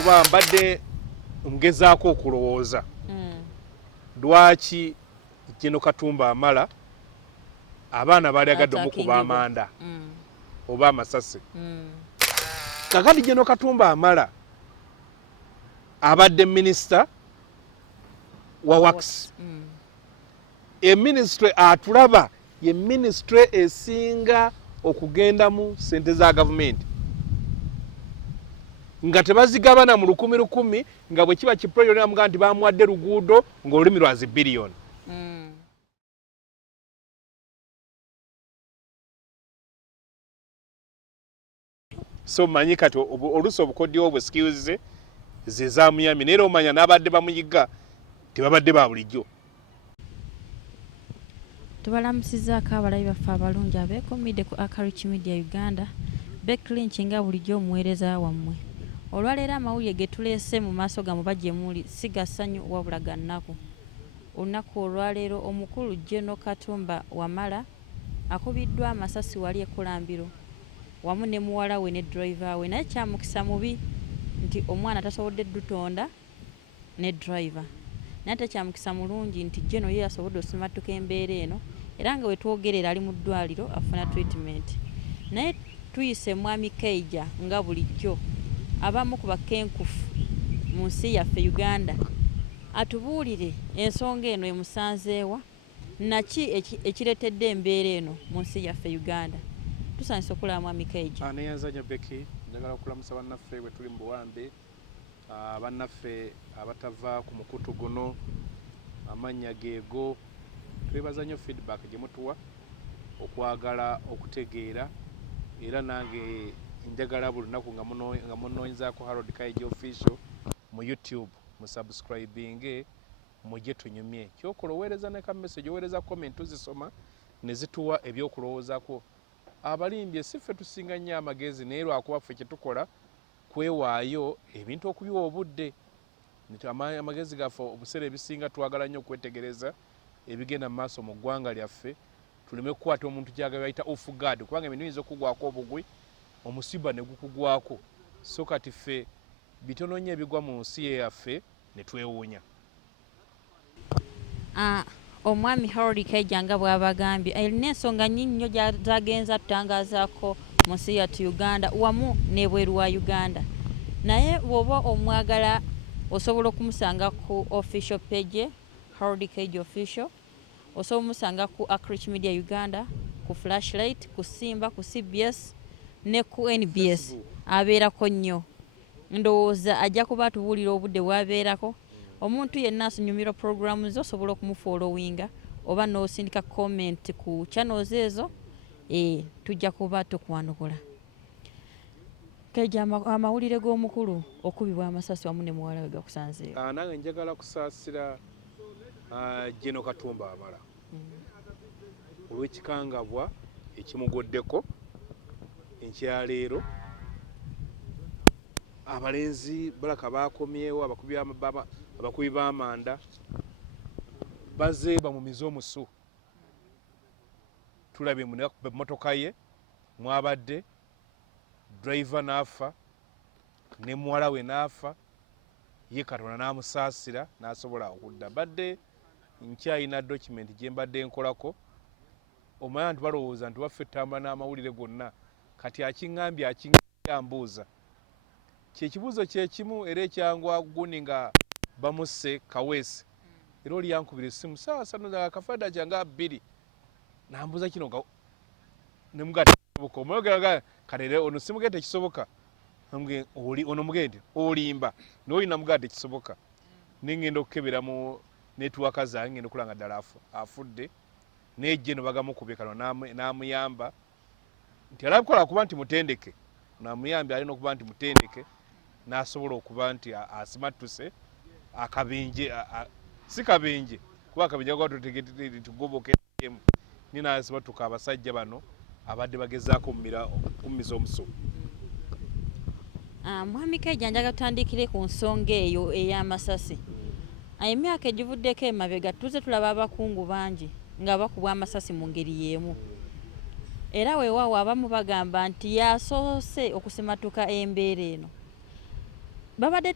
kuba mbadde ngezaako okulowooza lwaki Jeno Katumba amala abaana baali agadde omukuba amanda oba amasasi kakati Jeno Katumba amala abadde minisita wa wax ministry atulaba ye ministry esinga okugenda mu sente za gavumenti nga tebazigabana mu 1,000 nga bwe kiba kiprojekti amuga nti bamuwadde luguudo ng'olulimi lwa zibbiliyoni so manyi kati oluusi obukodyo obwo skills ze zamuyamye naye omanya n'abadde bamuyiga tebabadde ba bulijjo. Tubalamusizaako abalabi baffe abalungi abeekomidde ku Country-Uganda Becklynch nga bulijjo omuweereza wammwe. Olwaleero amawulire ge tuleese mu maaso gammwe bajje muli si ga ssanyu wabula ga nnaku. Olunaku olwaleero omukulu Jeno Katumba Wamala akubiddwa amasasi wali ekkulambiro wamu ne muwala we ne driver we, naye kyamukisa mubi nti omwana tasobodde ddutonda ne driver. Naye tekyamukisa mulungi nti Jeno ye yasobodde osimatuka embeera eno era nga we twogerera ali mu ddwaliro afuna treatment. Naye tuyise mwami KAIJA nga bulijjo abamu ku bakenkufu mu nsi yaffe Uganda atubuulire ensonga eno emusanzeewa naki ekireetedde embeera eno mu nsi yaffe Uganda. Tusanyusa okulaba mwami KAIJA. Neyanzanya Becky, njagala okulamusa bannaffe bwe tuli mu buwambe, bannaffe abatava ku mukutu guno amannya geego, twebaza nnyo feedback gye mutuwa okwagala okutegeera era nange njagala buli lunaku nga munoonyezaako Harold KAIJA official mu YouTube mu subscribing mujje tunyumye kyokola oweereza ne ka message oweereza comment tuzisoma ne zituwa ebyokulowoozaako. Abalimbye si ffe tusinga nnyo amagezi naye lwakuba ffe kye tukola kwewaayo ebintu okubiwa obudde. Amagezi gaffe obuseera ebisinga twagala nnyo okwetegereza ebigenda mu maaso mu ggwanga lyaffe tuleme kukwata omuntu kyagala bayita off guard kubanga ebintu biyinza okugwako obugwi omusiba ne gukugwako so kati ffe bitono nnyo ebigwa mu nsi yaffe ne twewuunya. Omwami Harold KAIJA nga bw'abagambye alina ensonga nnyingi nnyo zagenza tutangazaako mu nsi yattu Uganda wamu n'ebweru wa Uganda. Naye bw'oba omwagala osobola okumusanga ku official page Harold KAIJA official, osobola okumusanga ku Country-Media Uganda, ku Flashlight, ku Simba, ku CBS ne ku NBS. Abeerako nnyo. Ndowooza ajja kuba atubuulira obudde bw'abeerako. Omuntu yenna asunyumirwa programu zo osobola okumufollowinga oba n'osindika comment ku channels ezo tujja kuba tukwanukula. KAIJA amawulire g'omukulu okubibwa amasasi wamu ne muwala we gakusanzeewo. Nange njagala kusaasira Jeno Katumba amala olw'ekikangabwa ekimugoddeko enkyaleero. Abalenzi balaka bakomyewo abakubi b'amanda bazeeba mu mize Omusu. Tulabye emmotoka ye mwabadde driver n'afa ne muwala we n'afa ye Katonda n'amusaasira n'asobola okudda. Badde nkyayina document gye mbadde nkolako omanya nti balowooza nti waffe ttambula n'amawulire gonna kati akiŋŋambye ambuuza kyekibuuzo kyekimu era ekyangwa guni nga bamusse kaweesi era oli yankubira essimu saawa ssano kafada kyange 2 nambuuza kino nemugati kisoboka omwogeranga kale ono simugende tekisoboka ono mugende olimba n'olina mugati tekisoboka nengenda okukebera mu netiwaka zange ngenda okulanga ddala afudde nejje no bagamukubye kano n'amuyamba nti alabikola kuba nti mutendeke namuyambye alina okuba nti mutendeke n'asobola okuba nti asimattuse akabenje si kabenje kuba akabenje tugoboke ninasibatuka abasajja bano abadde bagezaako kummiza Omusu. Mwami KAIJA njaga tutandikire ku nsonga eyo ey'amasasi. Emyaka egivuddeko emabega tuze tulaba abakungu bangi nga bakubwa amasasi mu ngeri y'emu. Era weewaawo abamu bagamba nti yasoose okusimatuka embeera eno. babadde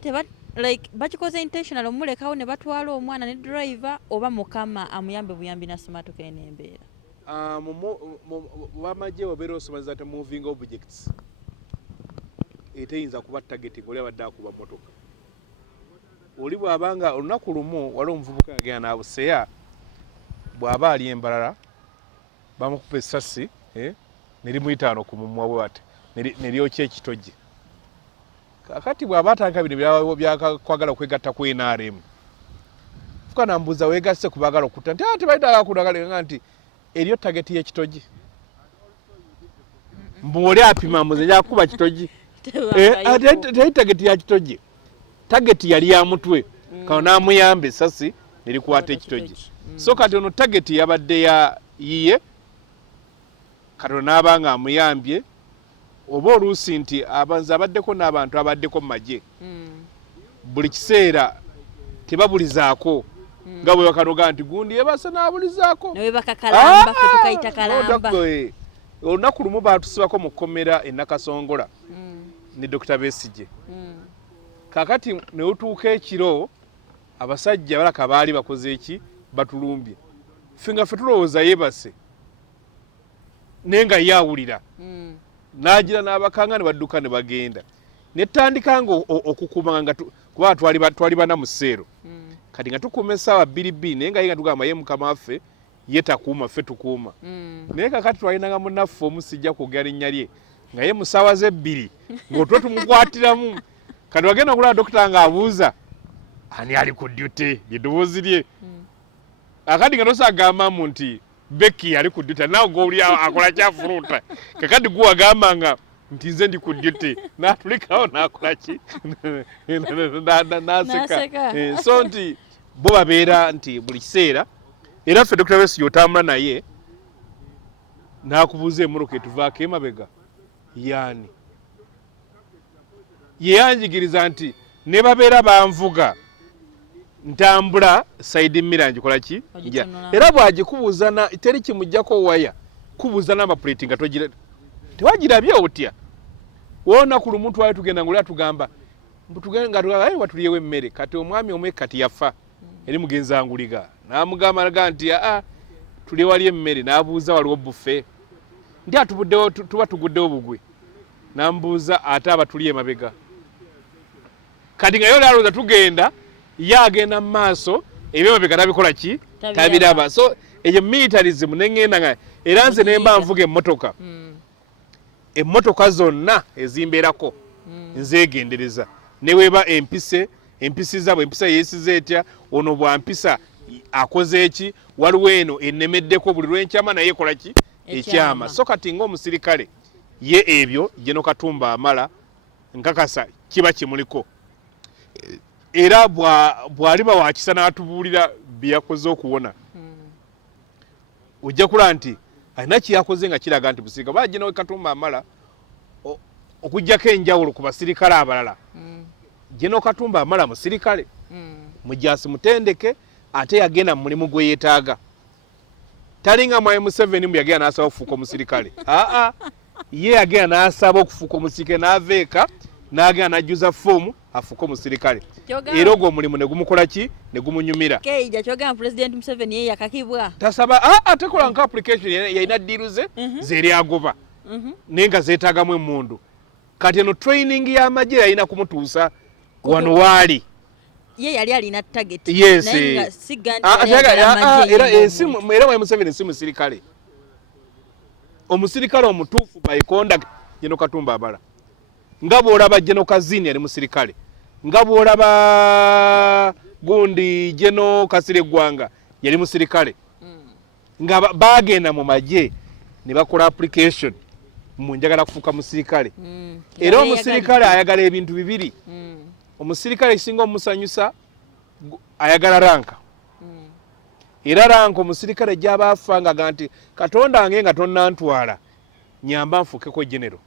like bakikoze intentional omulekawo ne batwala omwana ne driver oba mukama amuyambe buyambi nasomatoka enembeera bamagye obeera osomaliza te moving objects eteyinza kuba target oli abadde akuba motoka oli bwabanga olunaku lumu wali omuvubuka yagenda n'abuseya bw'aba ali embalala bamukupa essasi nerimuyitaano ku mumwa bwate neryokya ekitogi kakati bw'aba atandika bino byakwagala okwegatta ku NRM fuka nambuuza weegasse ku baagala okutta nti tebaliddaala kudagalenga nti eryo tageti y'ekitogi mbwoli apima mbuze yakuba kitogi teri tageti ya kitogi tageti yali ya mutwe kano n'amuyamba essasi nerikwata ekitogi so kati ono tageti yabadde ya yiye katono n'abanga amuyambye oba oluusi nti abanzi abaddeko n'abantu abaddeko mu magye buli kiseera tebabulizaako nga bwe bakanoga nti gundi yebasa n'abulizaako nawe bakakalamba fe tukayita kalamba olunaku lumu baatusibako mu kkomera e Nakasongola ne Dr. Besigye kakati ne utuuka ekiro abasajja balaka baali bakoze eki batulumbye ffe nga ffe tulowooza yeebase naye nga yaawulira n'agira n'abakanga ne badduka ne bagenda netandika nga okukuuma nga kuba twali bana mu sseero kati nga tukuuma essaawa 2 naye nga ye nga tugamba ye mukama waffe ye takuuma ffe tukuuma naye kakati twalinanga munnaffe omu sijja kwogera linnya lye nga ye mu ssaawa ze 2 ng'otwo tumukwatiramu kati wagenda okulaba dokita ng'abuuza ani ali ku duty ly'eddoboozi lye akati nga tosagambamu nti Becky ali ku duty nawe g'oli akola kyafuluuta kakati guwagamba nga nti nze ndi ku duty n'atulikawo n'akola ki n'aseka so nti bo babeera nti buli kiseera era ffe Dr. Besigye otambula naye n'akubuuza emmotoka etuvaako emabega yaani ye yanjigiriza nti ne babeera banvuga ntambula side mirror ngikola ki nja era bwagikubuuza teri kimujjako waya kubuuza n'amaplate nga tewagirabye otya wona ku lumu twali tugenda ng'oli atugamba nga watuliyewo emmere kati omwami omwe kati yafa eri mugenzi anguliga n'amugamba nti tuli wali emmere n'abuuza waliwo bufe ndi atubuddewo tuba tuguddewo bugwe n'amubuuza ate abatuliye emabega kati nga yoli alowooza tugenda ye agenda mu maaso ebyemabega tabikola ki tabiraba so eyo militarism neŋŋenda nga era nze ne mba nvuga emmotoka zonna ezimbeerako nzeegendereza ne weeba empisi zaabwe empisa yeesize etya ono bwampisa akoze eki waliwo eno ennemeddeko buli lwenkyama naye ekola ki ekyama so kati ng'omusirikale ye ebyo Jeno Katumba amala nkakasa kiba kimuliko era bw'aliba wakisa n'atubuulira byeyakoze okuwona ojja kulaba nti alina kyeyakoze nga kiraga nti busirika bala Jeno Katumba amala okuggyako enjawulo ku basirikale abalala Jeno Katumba amala musirikale mujaasi mutendeke ate yagenda mu mulimu gwe yeetaaga talinga mwayi Museveni mu yagenda n'asaba okufuuka omusirikale ye yagenda n'asaba okufuuka omusirikale n'aveeka n'agenda n'ajjuza foomu afuuka omusirikale era ogwo omulimu ne gumukola ki ne gumunyumira KAIJA kyogamba President Museveni ye yakakibwa tasaba tekola nka application yalina ddiiru ze zeeri agoba naye nga zeetaagamu emmundu kati eno training y'amagye yalina kumutuusa wano waali ye yali alina target yes era mwayi Museveni si musirikale omusirikale omutuufu by conduct Jeno Katumba abala nga bw'olaba Jeno Kazini yali musirikale nga bw'olaba gundi Jeno Kasire Gwanga yali musirikale nga bagenda mu magye ne bakola application mu njagala kufuuka musirikale era omusirikale ayagala ebintu bibiri omusirikale ekisinga omusanyusa ayagala ranka era ranka omusirikale gy'aba afanga nti Katonda wange nga tonnantwala nyamba nfuukeko genero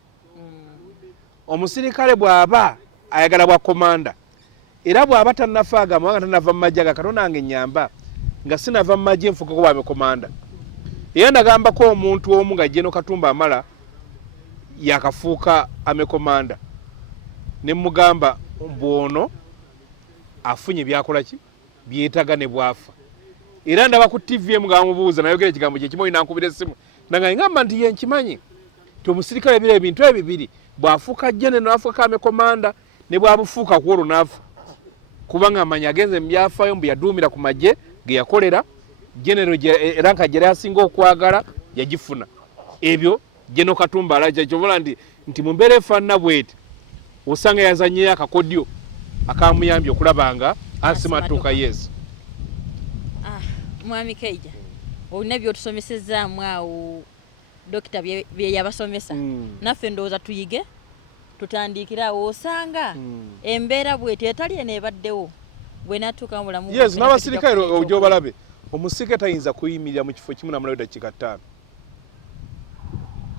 omusirikale bw'aba ayagala bwa komanda era bw'aba tannafaaga amawanga tannava mu magye Katonda wange nyamba nga sinava mu magye nfuukeko bwa komanda era nagambako omuntu omu nga Jeno Katumba amala yakafuuka amekomanda ne mugamba bwono afunye byakola ki byetaga ne bwafa era ndaba ku TV nga bamubuuza nayogera ekigambo kye kimu inankubira essimu nanga ngamba nti ye nkimanyi ti omusirikale biro ebintu ebibiri bwafuuka jene n'afuuka kame komanda ne bwabufuuka ku olwo n'afa kubanga amanyi agenze mu byafaayo mbu yaduumira ku magye ge yakolera genero era nka gye yasinga okwagala yagifuna ebyo Jeno Katumba alaja kyobula nti mu mbeera efaanana bweti osanga yazanyeyo akakodyo akamuyambye okulabanga asimatuuka yes. Mwami Kaija olina byotusomesezaamu awo dokita bye yabasomesa naffe ndowooza tuyige tutandikira awo osanga embeera bweti etali eno ebaddewo bwe natuuka mu bulamu yes n'abasirikale ojja obalabe omusirikale tayinza kuyimirira mu kifo kimu namulayo dakiika 5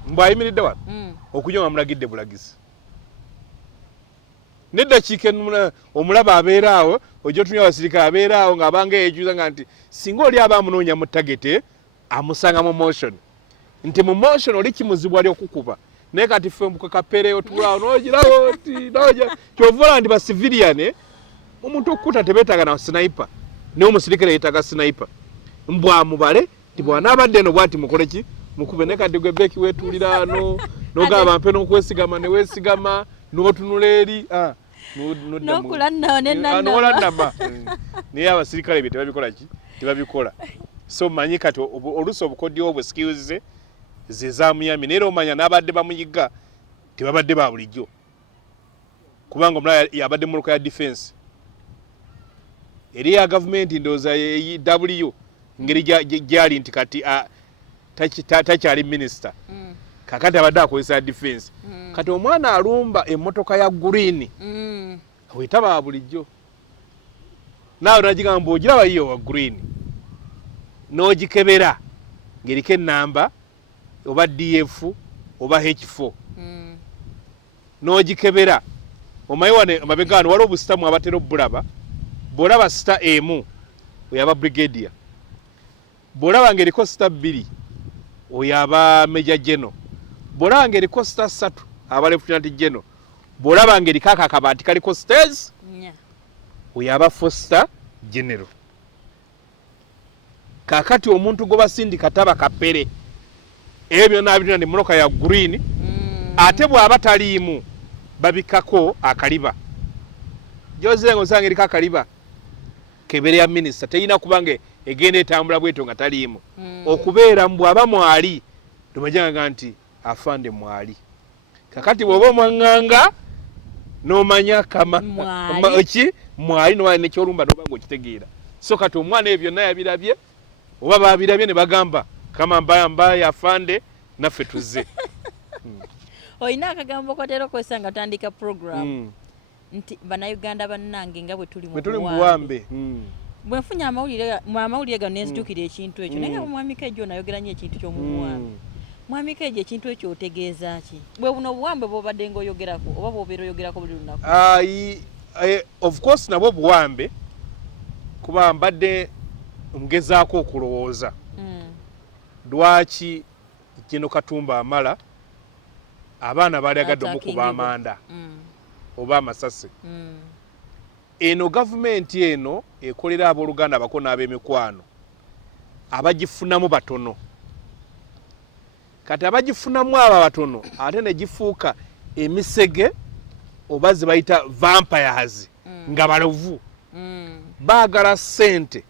mbu ayimiridde wano okunywa nga mulagidde bulagizi neddakiika omulaba abeera awo ojja otunywa abasirikale abeera awo ng'abanga yeejuuza nga nti singa oli aba amunoonya mu tagete amusanga mu motion nti mu motion oli kimuzibwa ali okukuba naye kati ffe mukakapere otulaawo n'ogirawo ti noja kyovula nti basiviliane omuntu okukuta tebeetaaga na sniper naye omusirikale yeetaaga sniper mbwamubale ti bw'anaabadde eno bwati mukole ki mukube naye kati gwe beki weetuulira ano n'ogamba mpe n'okwesigama ne weesigama n'otunula eri n'okula n'ola nnama naye abasirikale bye tebabikola ki tebabikola so manyi kati oluusi obukodyo obwe skills ze zamuyamye naye omanya n'abadde bamuyiga tebabadde ba bulijjo kubanga omulala yabadde mu muluka ya defense eri ya gavumenti ndowooza W ngeri gyali nti kati takyali minisita kakati abadde akozesa defense kati omwana alumba emmotoka ya green wetaba bulijjo naawe nagigamba ogiraba yiyo wa green n'ogikebera ng'eriko ennamba oba DF oba H4 n'ogikebera omanyi wane amabega wano waliwo obusitamu abatera obbulaba bw'olaba sita emu oyaba brigadier bw'olaba ng'eriko sita 2 oyaba major general bw'olaba ng'eriko sita 3 aba lieutenant general bw'olaba ng'eriko akabaati kaliko stairs oyaba 4 star general kakati omuntu gwe basindika taba kapere ebyo byonna birina ne munoka ya green ate bw'aba taliimu babikako akaliba gyozirenga osanga eriko akaliba kebere ya minisita teyina kubanga egenda etambula bweto nga taliimu okubeera bw'aba mwali tomajanga nti afande mwali kakati bw'oba omwaŋŋanga n'omanya kama ki mwali nowali nekyolumba nobanga okitegeera so kati omwana ebyo byonna yabirabye oba babirabye ne bagamba kama mbaya afande naffe tuzze oyina akagambo kotera okozesa nga tandika program nti bannayuganda bannange nga bwe tuli mu buwambe bwenfunya amawulire gano nenzijukira ekintu ekyo naye nga mwami Kaija onayogera nnyo ekintu ky'omubuwambe mwami Kaija ekintu ekyo otegeeza ki bwe buno obuwambe bw'obadde ng'oyogerako oba bw'obeera oyogerako buli lunaku of course nabwo buwambe kuba mbadde ngezaako okulowooza lwaki Jeno Katumba amala abaana baali agadde omukuba amanda oba amasasi eno gavumenti eno ekolera abooluganda abako n'ab'emikwano abagifunamu batono kati abagifunamu abo batono ate ne gifuuka emisege oba ze bayita vampires nga balovu baagala ssente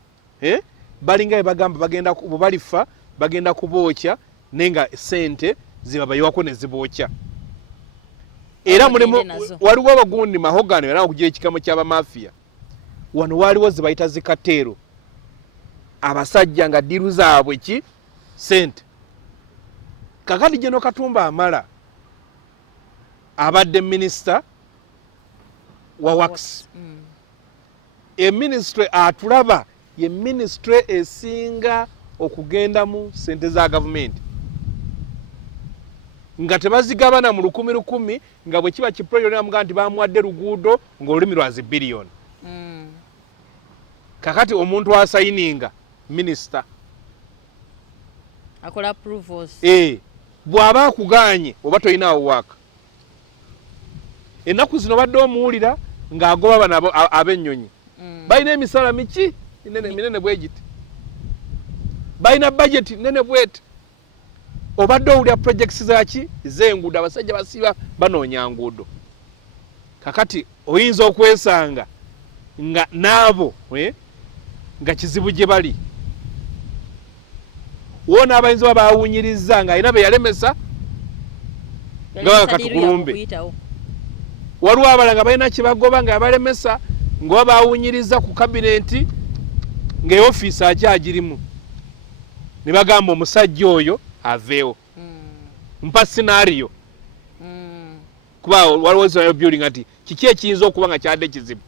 balinga bwe bagamba bagenda bwe balifa bagenda kubookya naye nga ssente zibabayiwako ne zibookya era waliwo abagundi mahogani era okugira ekikamo ky'abamafiya wano waliwo ze bayita zikateero abasajja nga ddiru zaabwe ki ssente kakati Jeno Katumba amala abadde minisita wa wax eministry atulaba ye ministry esinga okugendamu ssente za gavumenti nga tebazigabana mu 10,000 nga bwe kiba kiprojekti namuga nti bamuwadde luguudo ng'olulimi lwa zibiliyoni kakati omuntu asayininga minisita akola approvals bw'aba akuganye oba tolinaawo waaka ennaku zino badde omuwulira ng'agoba bano ab'ennyonyi balina emisala miki minene bwe giti, balina budget nene bweti. Obadde owulira projects zaki z'enguudo, abasajja basiba banoonya nguudo. Kakati oyinza okwesanga nga naabo nga kizibu gye bali. Wona abayinza baawunyiriza nga alina be yalemesa nga Katukulumbe. Waliwo abalala nga balina kibagoba nga yabalemesa nga baawunyiriza ku kabineti nga ofiisi akyagirimu. Ne bagamba omusajja oyo aveewo. Mpa scenario. Kuba waliwo zinayo building ati kiki ekiyinza okuba nga kyadde kizibu.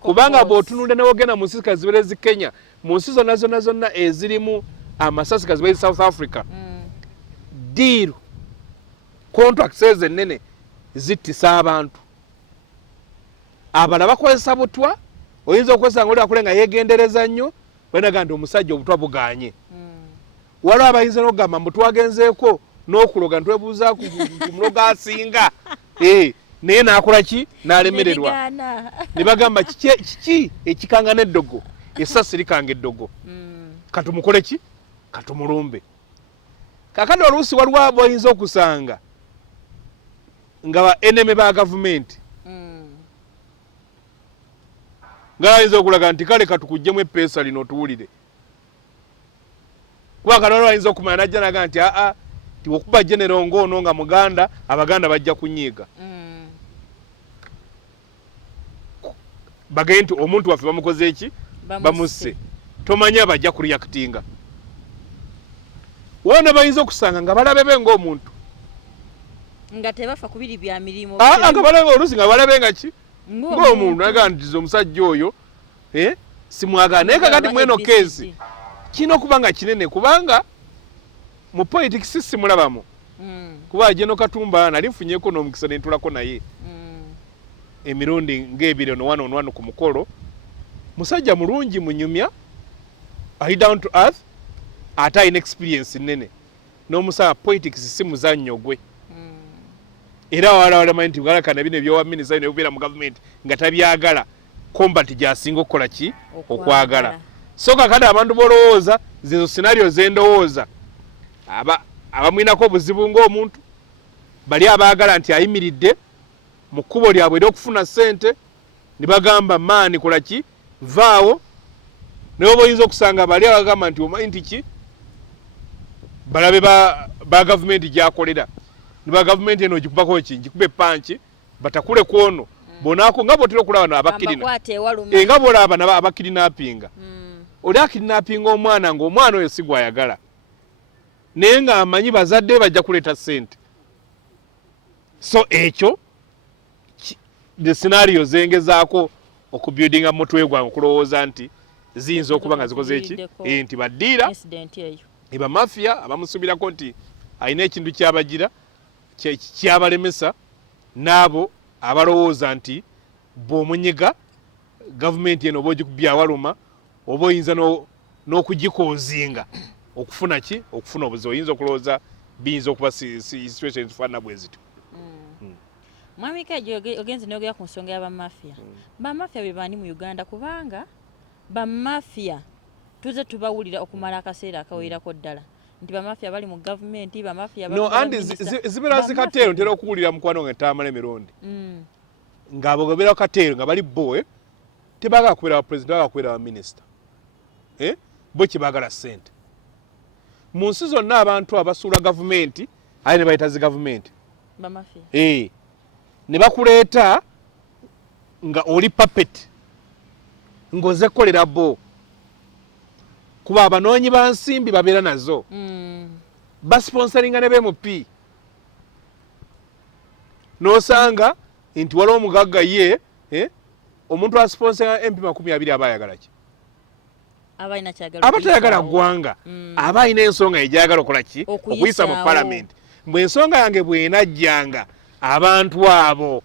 Kubanga bw'otunulira ne wogenda mu nsi kazibere zi Kenya, mu nsi zonna ezirimu amasasi kazibere South Africa. Deal contracts ennene zittisa abantu. Abala bakozesa butwa, oyinza okwesanga oli akole nga yeegendereza nnyo, banaga nti omusajja obutwa buganye. Waliwo abayinza n'okugamba mbu twagenzeeko n'okuloga ntwebuuza ku muloga asinga. Naye n'akola ki? N'alemererwa. Ne bagamba kiki ekikanga n'eddogo? Essasi likanga eddogo. Katumukole ki? Katumulumbe. Kakati oluusi waliwo abayinza okusanga nga ba enemy ba gavumenti. Nga bayinza okulaga nti kale katukuggyemu eppeesa lino otuwulire. Kuba kalolo ayinza okumanya najja naga nti tiwokuba genero ng'ono nga Muganda, Abaganda bajja kunyiiga. Bagende nti omuntu waffe bamukoze eki? Bamusse. Tomanya bajja kureactinga. Wona bayinza okusanga nga balabe be ng'omuntu. Nga tebafa kubiri bya mirimu. Nga balabe oluusi nga balabe nga ki? Ng'omuntu naga nti omusajja oyo simwagala. Naye kakati mweno keesi kino okubanga kinene kubanga mu politics simulabamu. Kuba Jeno Katumba nali nfunyeko n'omukisa ne ntulako naye. Emirundi ng'ebiri ono ku mukolo. Musajja mulungi munyumya, ali down to earth, ate alina experience nnene. N'omusaba politics si muzannyo gwe. Era walamanyi nti galakana bino ebyowa minisita ne bibeera mu gavumenti nga tabyagala, combat gy'asinga okukola ki? Okwagala. So kakati abantu bolowooza zezo scenario zendowooza abamwinako obuzibu ng'omuntu bali abaagala nti ayimiridde mu kkubo lyabwe ery'okufuna ssente ne bagamba maani kola ki? Vaawo. Naye oba oyinza okusanga bali abagamba nti omanyi nti ki? Balabe ba gavumenti gy'akolera. Ne ba gavumenti eno gikubako ki? Gikube panchi batakule kwono. Bonaako nga bw'otera okulaba n'abakirina. Nga bw'olaba n'abakirinaapinga. Oli akirinaapinga omwana ng'omwana oyo si gwayagala. Naye ng'amanyi bazadde bajja kuleeta ssente. So ekyo the scenario zengezaako okubuildinga mutwe gwange okulowooza nti ziyinza okuba nga zikoze eki? Nti baddiira eba mafia abamusubirako nti alina ekintu kyabagira kyabalemesa n'abo abalowooza nti bw'omunyiga gavumenti eno oba ogikubya awaluma oba oyinza n'okugikoozinga okufuna ki? Okufuna obuzibu. Oyinza okulowooza biyinza okuba situation ezifaanana bwe zityo. Mwami KAIJA ogenze n'ogera ku nsonga y'abamafia. Bamafia be baani mu Uganda kubanga bamafia tuze tubawulira okumala akaseera akawerako ddala nti bamafia bali mu gavumenti, bamafia bali zibeera zikateero ntera okuwulira mukwano nga ntaamala emirundi ng'abo gabeera kateero nga bali bo tebaagala kubeera abapresident, baagala kubeera abaminisita. Bo kyebaagala ssente. Mu nsi zonna abantu abasuula gavumenti aye ne bayita zi gavumenti bamafia. Ne bakuleeta nga oli puppet ng'oze kukolera bo. Kuba abanoonyi ba nsimbi babeera nazo. Basponsoringa ne BMP. N'osanga nti waliwo omugagga ye omuntu asponsoringa MP 20 aba ayagala ki? Abatayagala ggwanga. Aba alina ensonga egyayagala okukola ki? Okuyisa mu palamenti. Mbwe ensonga yange bw'enajjanga abantu abo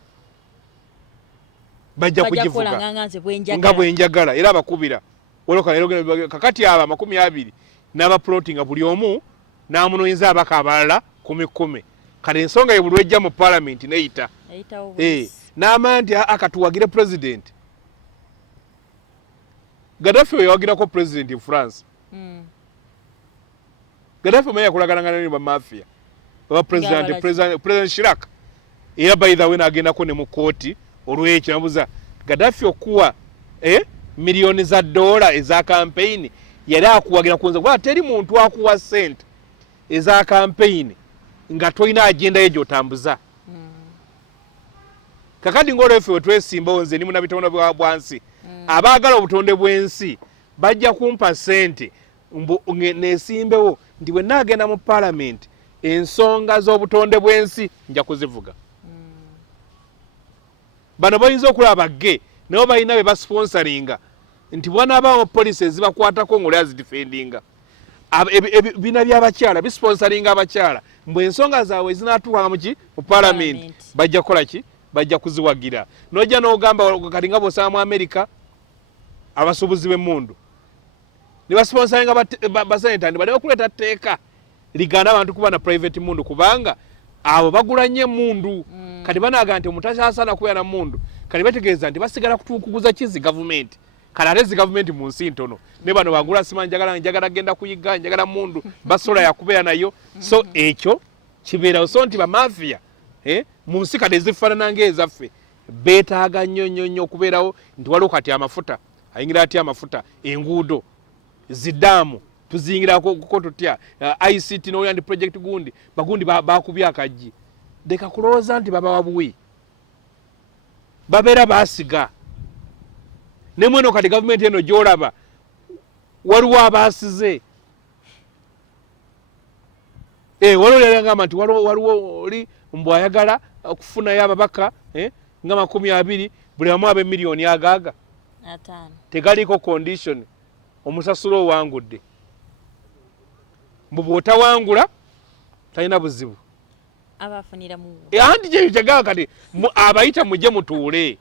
bajja kugivuga nga bwenjagala era abakubira kakati abo 20 n'abaplotinga buli omu n'amunoonyeza abaka abalala 10. Kale ensonga ye buli ejja mu palamenti neyita n'amanya nti akatuwagire president. Gaddafi we yawagirako president in France. Gaddafi mwenye kulagalangana ne bamafia. President Chirac. Era by the way n'agendako ne mu kooti olw'ekyo nabuza Gaddafi okuwa miliyoni za dola eza campaign yali akuwagira kunza kwa teri muntu akuwa sente eza campaign nga toyina agenda ye gyotambuza. Kakadi ngolo efe twesimba nze ni munabitona bwa bwansi abaagala obutonde bw'ensi bajja kumpa sente nesimbewo ndi bwe nagenda mu parliament ensonga z'obutonde bw'ensi nja kuzivuga. Bano bayinza okulaba ge nabo balina be basponsoringa nti bwana abawo police ezibakwatako ng'oli azidefendinga bina by'abakyala bisponsoringa abakyala mbwe ensonga zaabwe zinaatuuka mu parliament bajja kukola ki bajja kuziwagira. Nojja n'ogamba kati nga bw'osaba mu America abasuubuzi b'emmundu ne basponsoringa baseneta ndi baleme okuleeta tteeka liganda abantu kuba na private mundu kubanga abo bagula nnyo emmundu kati banaaga nti omutasaasana kubeera na mmundu kati bategeeza nti basigala kutuukuguza kizi gavumenti kale ate zi gavumenti mu nsi ntono ne bano bagula sima njagala genda kuyiga njagala mmundu basola yakubeera nayo so ekyo kibeerawo so nti bamafia mu nsi kati ezifaanana ng'ezaffe beetaaga nnyo okubeerawo nti waliwo kati amafuta ayingira ati amafuta enguudo zidaamu tuzingirako tutya ICT n'oyandi project gundi bakubya akajji deka kulowooza nti baba wabuwi babeera baasiga ne mweno kati gavumenti eno gy'olaba waliwo abaasize waliwo lyagamba nti waliwo oli mbw ayagala okufunayo ababaka nga 20 buli wamu abe miliyoni agaaga tegaliko condition omusasula owangudde mbu bw'otawangula talina buzibu anti kyegamba kati abayita mujje mutuule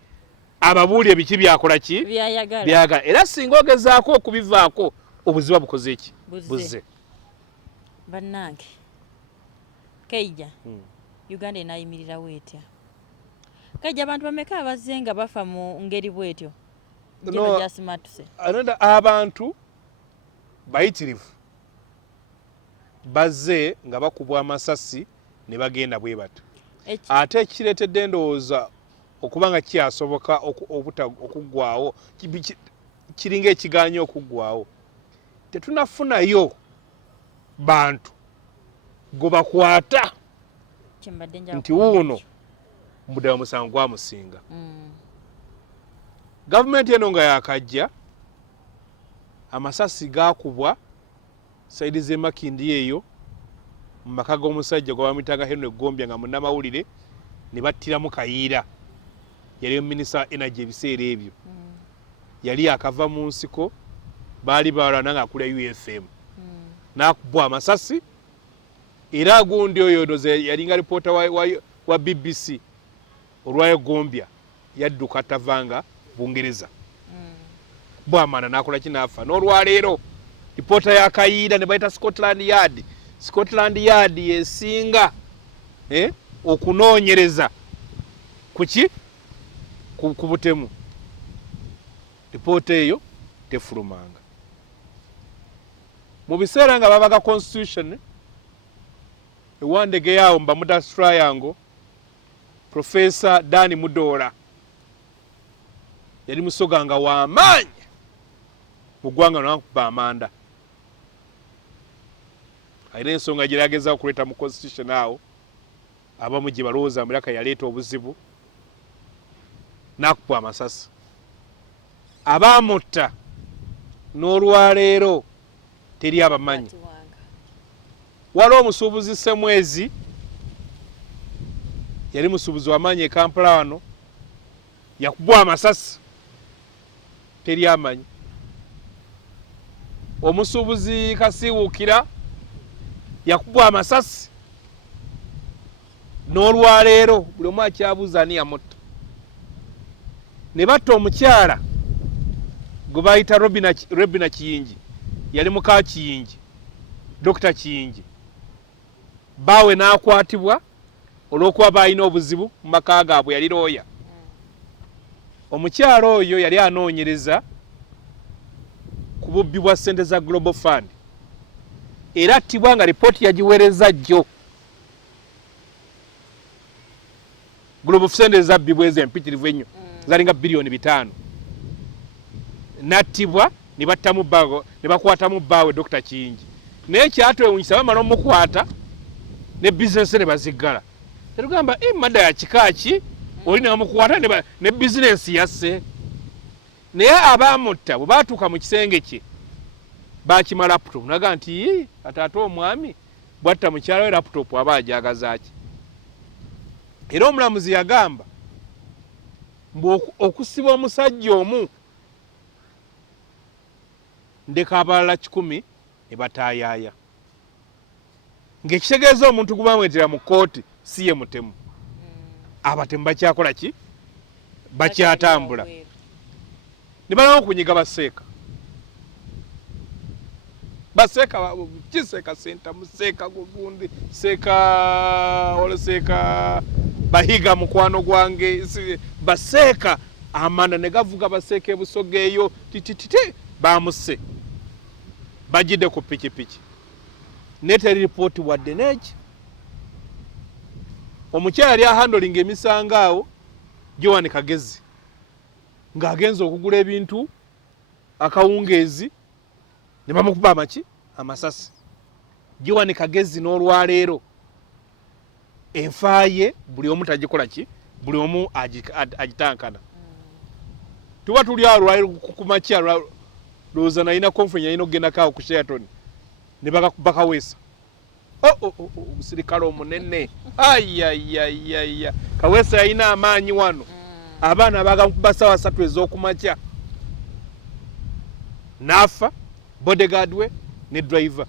ababuulire biki byakola ki byagala era singa ogezaako okubivaako obuziba bukoze eki buzze bannange KAIJA Uganda enayimirirawo etya KAIJA abantu bameka abazze nga bafa mu ngeri bwetyo abantu bayitirivu bazze nga bakubwa amasasi ne bagenda bwe bato ate ekireetedde endowooza okuba nga kyasoboka okuggwawo kiringa ekiganye okuggwawo tetunafunayo bantu gwe bakwata nti wuuno muddayo musango gwamusinga gavumenti eno nga yakajja amasasi gakubwa saidi z'emakindi eyo mu maka g'omusajja gwe bamuyitanga Henry Gombya nga munnamawulire ne battiramu kayiira yali minisita energy ebiseera ebyo yali akava mu nsiko baali balwana nga akulya UFM n'akubwa amasasi era gundi oyo yalinga ripoota wa BBC olwayo Gombya yadduka tavanga Bungereza bwamana nakola kinaafa n'olwaleero ripoota ya kayiira ne bayita Scotland Yard yesinga okunoonyereza kuki ku butemu ripoota eyo tefulumanga mu biseera nga babaga constitution ewandege yawo mbamuda triangle Professor Dani Mudola yali musoga nga w'amaanyi mu ggwanga n'akuba amanda ayina ensonga gye yageza okuleeta mu constitution awo abamu gye balowooza Amerika yaleeta obuzibu n'akuba amasasi abaamutta n'olwaleero teri abamanyi waliwo omusuubuzi Semwezi yali musuubuzi w'amaanyi e Kampala wano yakubwa amasasi teri amanyi omusuubuzi Kasiwuukira yakubwa amasasi n'olwaleero buli omu akyabuuza ani yamutta ne batta omukyala gwe bayita Robina Kiyingi yali muka Kiyingi Dr. Kiyingi baawe n'akwatibwa olw'okuba baalina obuzibu mu maka gaabwe yali looya omukyalo oyo yali anoonyereza ku bubbi bwa ssente za Global Fund era attibwa nga lipooti yagiweereza jjo. Global Fund zabbibwa ezo empitirivu ennyo zalinga bilioni 5 nattibwa ne battamu bbago ne bakwatamu bbaawe Dr. Kiyingi naye kyatwewunyisa bamala omukwata ne bizinensi ne baziggala. Tetugamba madda ya kikaaki oli ne bamukwata ne bizinensi yasse. Naye abaamutta bwe baatuuka mu kisenge kye baakima laputopu naga nti ate omwami bwatta mukyala we laputopu aba ajagaza ki. Era omulamuzi yagamba mbu okusiba omusajja omu ndeka abalala 10 ne bataayaaya ng'ekitegeeza omuntu gwe bamwetera mu kkooti si ye mutemu. Abatemu bakyakola ki? Bakyatambula. Ne balama okunyiga baseeka kiseeka senta museeka gugundi seeka oloseeka bahiga mukwano gwange baseeka amanda ne gavuga baseeka ebusoga eyo tititite bamuse bajide ku pikipiki nete report wadde neki omukyala yali ahandolinga emisango awo Joan Kagezi ng'agenza okugula ebintu akawungeezi ne bamukuba amaki amasasi. Joan Kagezi n'olwaleero enfaaye buli omu tagikola ki buli omu agitankana. Tuba tuli awo lwaleero ku makya looza nalina conference yalina okgendako awo ku Sheraton ne bakaweesa omusirikale omunene ayayayaya Kaweesa yalina amaanyi wano abaana bagamukuba ssaawa 3 ez'okumakya n'afa bodyguard we ne driver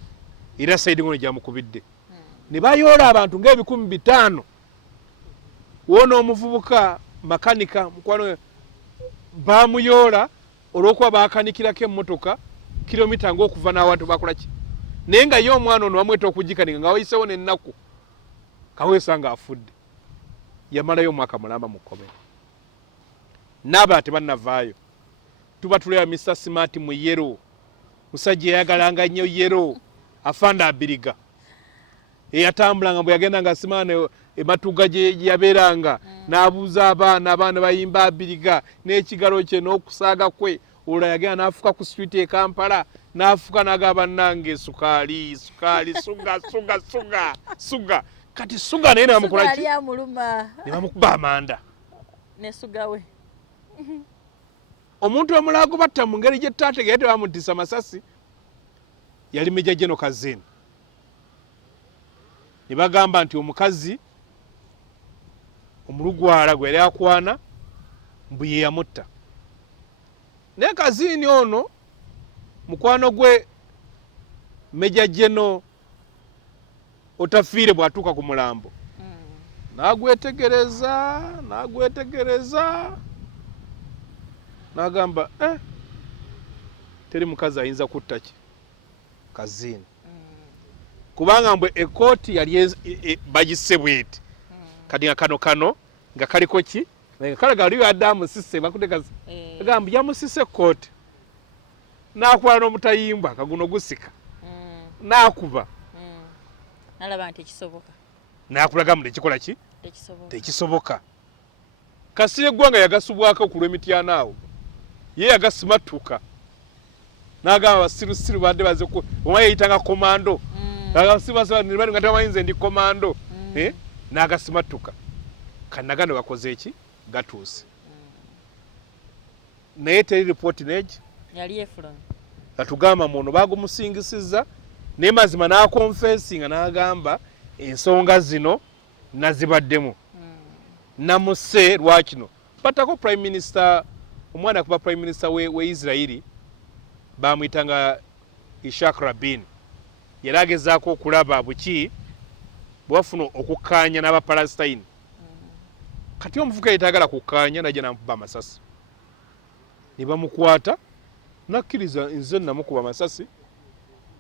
era sayidi ngono gyamukubidde ne bayoola abantu ng'ebikumi 5 wona omuvubuka makanika mukwano bamuyoola olw'okuba bakanikirako emmotoka kilomita ng'okuva n'awantu bakola ki naye nga ye omwana ono bamweta okugikanika nga wayiseewo n'ennaku Kaweesa ng'afudde yamalayo omwaka mulamba mu kkomera. N'aba tebannavaayo tuba tuleba Mr. Smart mu yero musajja yayagalanga nnyo yero afanda abiriga eyatambulanga bwe yagenda nga simaana ematuga gye yabeeranga n'abuuza abaana bayimba abiriga n'ekigalo kye n'okusaaga kwe olwo yagenda n'afuka ku street e Kampala n'afuka n'agamba bannange sukaali suga kati suga naye ne bamukola ki ne bamukuba amanda ne suga we omuntu omulago batta mu ngeri gye taategeera tebamutisa masasi yali Meja General Kazini. Ne bagamba nti omukazi omulugwala gwe yali akwana mbu ye yamutta. Naye Kazini ono mukwano gwe Meja General Otafiire bw'atuuka ku mulambo n'agwetegereza n'agamba teri mukazi ayinza kutta ki Kazini kubanga mbwe ekkooti yali bagisse bweti kati nga kano nga kaliko ki nga kalaga waliwo adde amusise bakutekazi agamba yamusise ekkooti n'akwala n'omutayimbwa akaguno gusika n'akuba nalaba nti ekisoboka n'akulaga mu tekikola ki tekisoboka. Kasirye eggwanga yagasubwako ku lw'emityana awo ye yagasimatuka n'agamba basirusiru badde baze omwe yayitanga komando agasibasobanira nga tabayinze ndi komando n'agasimatuka kanagano gakoze eki gatuuse naye teri ripooti neegi yali efulon gatugamba muno bagumusingisizza naye mazima n'akonfensinga n'agamba ensonga zino nazibaddemu namuse lwakino batako prime minister omwana kuba prime minister we Israeli bamuyitanga Ishak Rabin yali agezaako okulaba buki bwafuna okukkaanya n'Abapalestine kati omuvuka yetagala kukkaanya najja namukuba amasasi ne bamukwata nakkiriza nze namukuba amasasi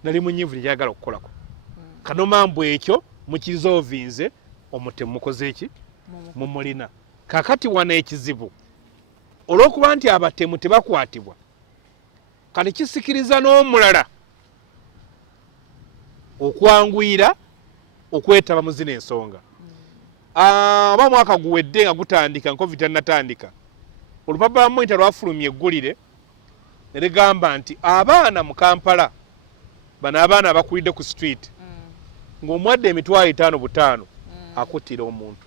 nali munyivu teyagala okukolako kanomambu ekyo mukizoovinze omutemu mukoze eki mumulina kakati wana ekizibu olw'okuba nti abatemu tebakwatibwa kati kisikiriza n'omulala okwanguyira okwetaba mu zino ensonga. Oba mwaka guwedde nga gutandika covid tannatandika olupapula mmoita lwafulumya eggulire ne ligamba nti abaana mu Kampala bano abaana abakulidde ku street ng'omwadde emitwalo 5,500 akuttira omuntu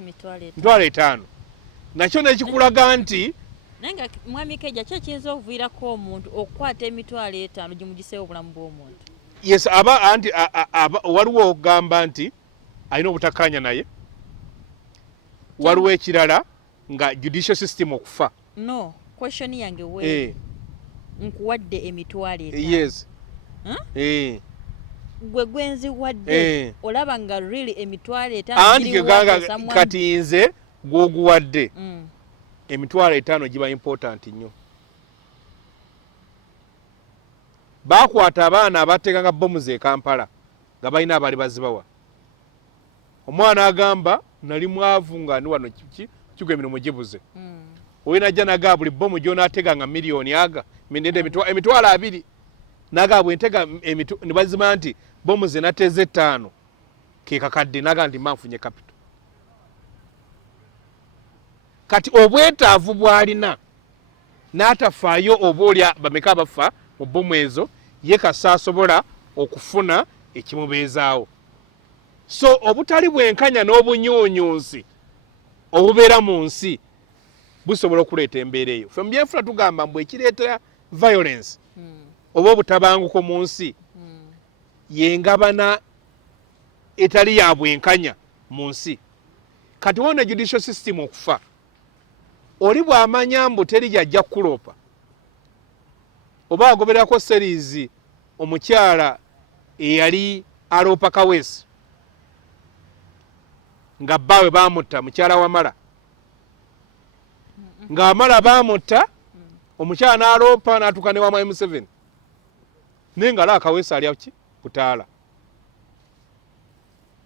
mitwalo 5 nakyo nekikulaga nti nenga mwami KAIJA kyekiyinza okuviirako omuntu okukwata emitwalo 5 gimugiseewo obulamu bw'omuntu. Yes, anti waliwo okugamba nti alina obutakkanya naye, waliwo ekirala nga judicial system okufa. No, question yange we nkuwadde emitwalo 5. Yes. Gwe gwenzi wadde olaba nga really emitwalo 5 anti kati nze gwoguwadde emitwalo 5 giba important nnyo. Bakwata abaana abateekanga bomu ze Kampala nga balina abali bazibawa. Omwana agamba nali mwavu nga ndi wano kigwe emirimu gibuze. Oyo najja nagaa buli bomu gy'onaatega nga miliyoni aga emitwalo 2 nagaa bwentega ne bazima nti bomu ze nateze 5 ke kakadde nagaa nti manfunye capital. Kati obwetaavu bw'alina n'atafaayo oba olya bameka abafa mu bomu ezo ye kasa asobola okufuna ekimubeezaawo. So obutali bwenkanya n'obunyuunyuusi obubeera mu nsi busobola okuleeta embeera eyo. Ffe mu byenfuna tugamba mbu ekireetera violence oba obutabanguko mu nsi yengabana etali ya bwenkanya mu nsi. Kati wona judicial system okufa oli bw'amanya mbu teri gyajja kukuloopa oba agoberako series omukyala eyali aloopa Kaweesi nga bbaawe baamutta mukyala wa Mala nga Amala baamutta omukyala n'aloopa n'atuuka ne wa Mwai Museveni naye nga ala Kaweesi alya ki butaala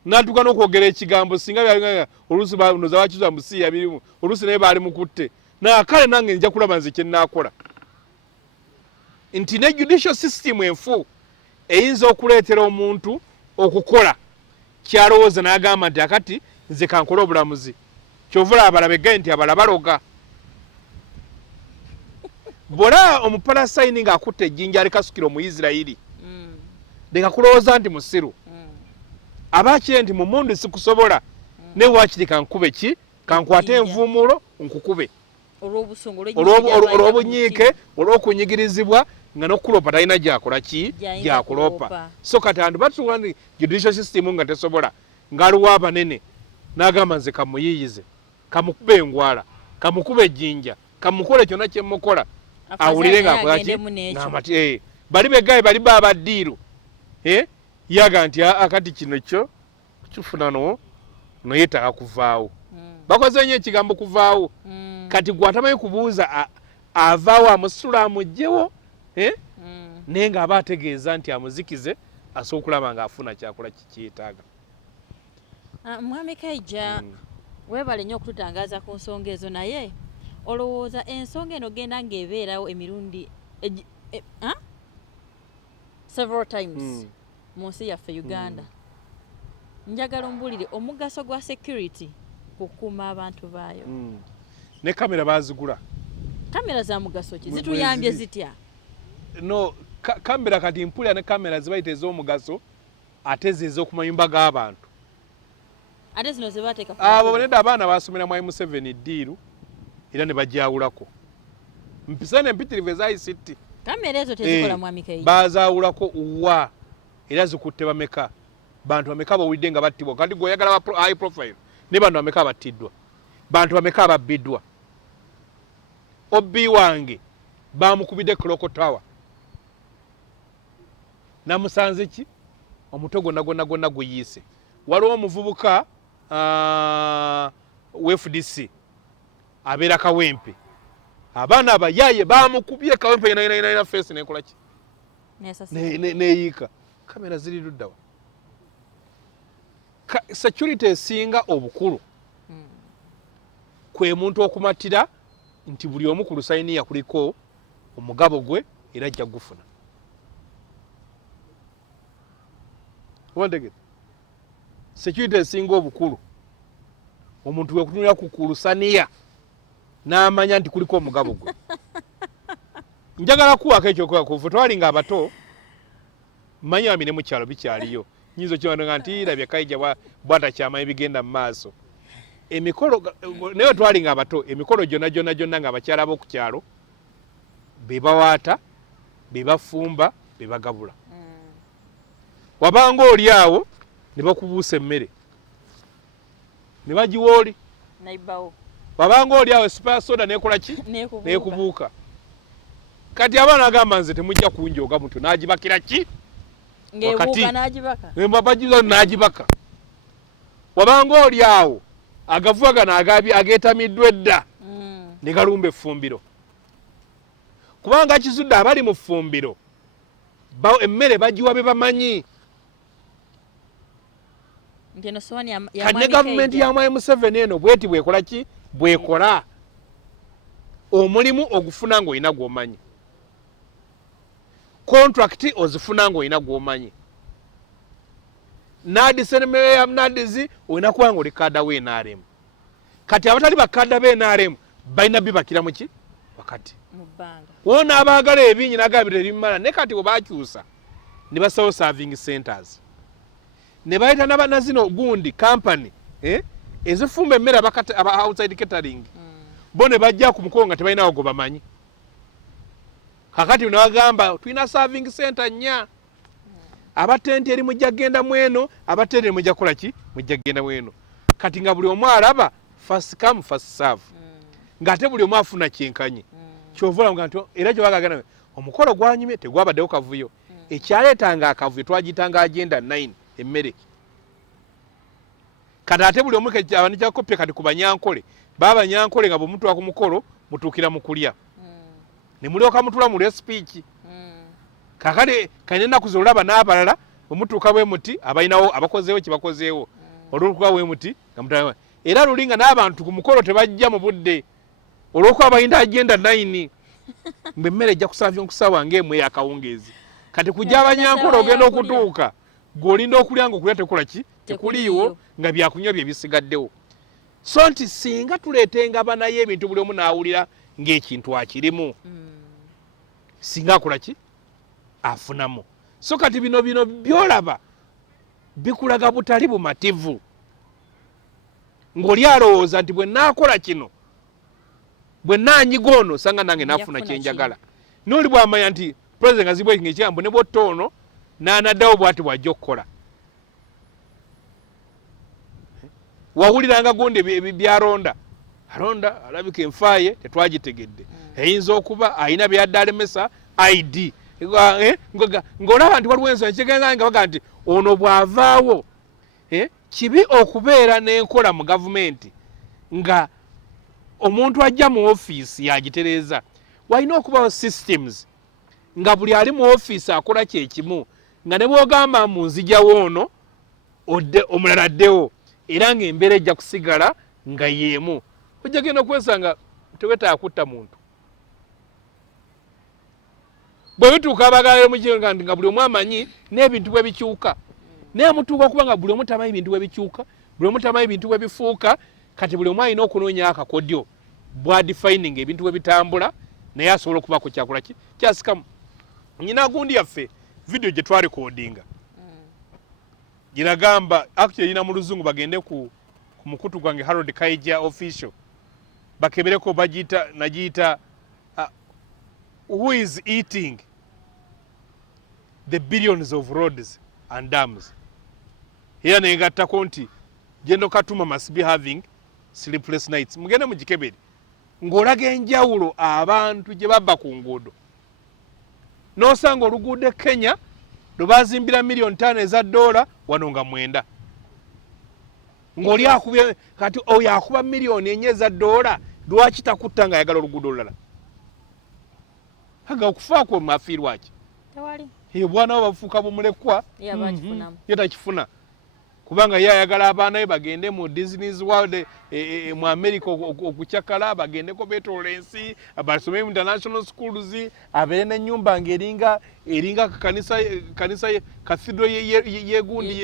n'atuuka n'okwogera ekigambo singa byali oluusi noza bakiza musiiya birimu oluusi naye baali mukutte nakale nange nja kulaba nze kye nnaakola nti ne judicial system enfu eyinza okuleetera omuntu okukola kyalowooza n'agamba nti akati nze kankole obulamuzi kyovula abalabegaye nti abala baloga bola omupalasayini ng'akutte ejjinja alikasukira mu Isirayiri leka kulowooza nti musiru aba akire nti mu mundu sikusobola ne waakiri kankube ki kankwate envuumuulo nkukube olw'obunyiike olw'okunyigirizibwa nga n'okuloopa talina gyakola ki gyakuloopa. So kati anti batuwa nti judicial system nga tesobola ng'aliwo abanene n'agamba nze kamuyiyize kamukube engwala kamukube ejjinja kamukole kyonna kyemukola awulire ng'akola ki bali begaye bali baabaddiiru yaga nti akati kino kyo kifuna noyetaka kuvaawo bakoze nnyo ekigambo kuvaawo kati gwatamanyi kubuuza avaawo amusitula amugjewo naye ng'aba ategeeza nti amuzikize asobola okulaba ng'afuna kyakola kikyetaaga. Mwami KAIJA weebale nnyo okututangaaza ku nsonga ezo naye olowooza ensonga eno genda ng'ebeerawo emirundi several times mu nsi yaffe Uganda. Njagala ombulire omugaso gwa security ku kukuuma abantu baayo. Ne kamera baazigula. Kamera za mugaso ki zituyambye zitya? No, kamera kati mpulira ne kamera zibayita ez'omugaso ate ez'okumayumba g'abantu. Ate zino ze bateeka abo nedda abaana baasomera Mwai Museveni eddiiru era ne bajawulako mpisane empitirivu eza ICT. Kamera ezo tezikola Mwami KAIJA. Bazaawulako wa era zikutte bameka bantu bameka bawulidde nga battibwa kati gweoyagala high profile ne bantu bameka battiddwa bantu bameka ababbiddwa. Obbi wange bamukubidde Clock Tower namusanze ki omuto gonna guyiise. Waliwo omuvubuka FDC abeera Kawempe abaana abayaaye bamukubye Kawempe na face nekola ki neyiika. Kamera ziri luddawa security esinga obukulu kwe muntu okumatira nti buli omu ku lusayini yakuliko omugabo gwe era ajja gufuna. Wandege security esinga obukulu omuntu we kutunira ku lusaniya n'amanya nti kuliko omugabo gwe. Njagala kuwako ekyo kuva twalinga abato manya amine mu kyalo bikyaliyo nyizo kyonga nti labye KAIJA bwata kyama ebigenda mu maaso. Emikolo naye twalinga abato emikolo gyonna nga abakyala b'oku kyalo be bawaata be bafumba be bagabula. Wabanga oli awo ne bakubuusa emmere ne bagiwa oli wabanga oli awo spare soda nekola ki nekubuuka. Kati abaana agamba nze temujja kunjoga mutu n'agibakira ki ngebuuka n'agibaka embabagizo n'agibaka. Wabanga oli awo agavuga gano ageetamiddwa edda ne galumba effumbiro kubanga kizudde abali mu ffumbiro emmere bagiwa be bamanyi. Kane gavumenti ya Mwai Museveni eno bweti bwekola ki bwekola omulimu ogufuna ng'olina gw'omanyi, contract ozifuna ng'olina gw'omanyi, nadisenemeyo ya mnadizi olina kuba ng'oli kaada w'NRM. Kati abatali bakkaada b'NRM balina bibakira mu ki wakati wona abaagala ebinyi nagabira erimala ne kati bwebakyusa ne basawo serving centers ne bayita n'abannazino gundi company ezifumba emmere aba outside catering bo ne bajja ku mukolo nga tebalinawo gwe bamanyi. Kakati nawagamba tulina serving center nnya abatenti eri mujja genda mweno abatenti mujja kola ki mujja genda mweno. Kati nga buli omu alaba first come first serve ng'ate buli omu afuna kyenkanyi kyovola nga nti era kyobagagana omukolo gwanyumye tegwabaddewo kavuyo ekyaleetanga akavuyo twagitanga agenda 9 emmere. Kati ate buli omu abanikya kopya kati ku banyankole baba banyankole nga bw'omutwala ku mukolo mutuukira mu kulya ne mulyoka mutula mu speech. Kakati kane ennaku zolaba n'abalala omutuuka bwe muti abalinawo abakozeewo kye bakozeewo olw'okuba bwe muti nga mutala era lulinga n'abantu ku mukolo tebajja mu budde olw'okuba balina agenda 9 mbe emmere ejja kusaavya nkusaawa ng'emu ey'akawungeezi. Kati kujja abanyankole ogenda okutuuka gw'olinda okulya ng'okulya tekola ki tekuliiwo nga byakunywa bye bisigaddewo. So nti singa tuleetenga banayo ebintu buli omu n'awulira ng'ekintu akirimu singa akola ki afunamu. So kati bino byolaba bikulaga butali bumativu ng'oli alowooza nti bwe naakola kino bwe naanyiga ono sanga nange naafuna kyenjagala n'oli bw'amanya nti president azibwe ng'ekyambu ne bw'ottoono n'anaddawo bw'ati bw'ajja okukola. Wawuliranga gundi byalonda alonda alabika enfaaye tetwagitegedde eyinza okuba ayina byadde alemesa ID ng'olaba nti waliwo ensonga kigenza nga baga nti ono bw'avaawo kibi okubeera n'enkola mu gavumenti nga omuntu ajja mu ofiisi yagitereeza. Walina okubawo systems nga buli ali mu ofiisi akola kyekimu nga ne bw'ogamba mu nzijawo ono omulala addewo era ng'embeera ejja kusigala nga yeemu. Ojja genda okwesanga tewetaaga kutta muntu. Bwe bituuka abagala mukiga nga buli omu amanyi n'ebintu bwe bikyuka naye mutuuka okuba nga buli omu tamanyi bintu bwe bikyuka buli omu tamanyi bintu bwe bifuuka. Kati buli omu alina okunoonya akakodyo bw'adifining ebintu bwe bitambula naye asobola okubaako kyakola ki kyasikamu. Nyina gundi yaffe video gye twarekodinga giragamba actually yina mu luzungu bagende ku mukutu gwange Harold KAIJA official bakebereko nagiita who is eating the billions of roads and dams. Era nengattako nti General Katumba must be having sleepless nights. Mugende mugikebere ng'olaga enjawulo abantu gye babba ku nguudo n'osanga oluguudo Kenya lwe bazimbira $5,000,000 wano nga 9 ng'oli akubye kati oyo akuba $4,000,000 lwaki takutta nga ayagala oluguudo olulala aga okufa kwa mafiirwa ki tewali bwana bafuuka bumulekwa yaba kifuna yetakifuna kubanga ye ayagala abaana be bagende mu Disney's World mu America okukyakala bagendeko betoola ensi basome mu international schools abeere n'ennyumba ng'eringa kanisa cathedral yegundi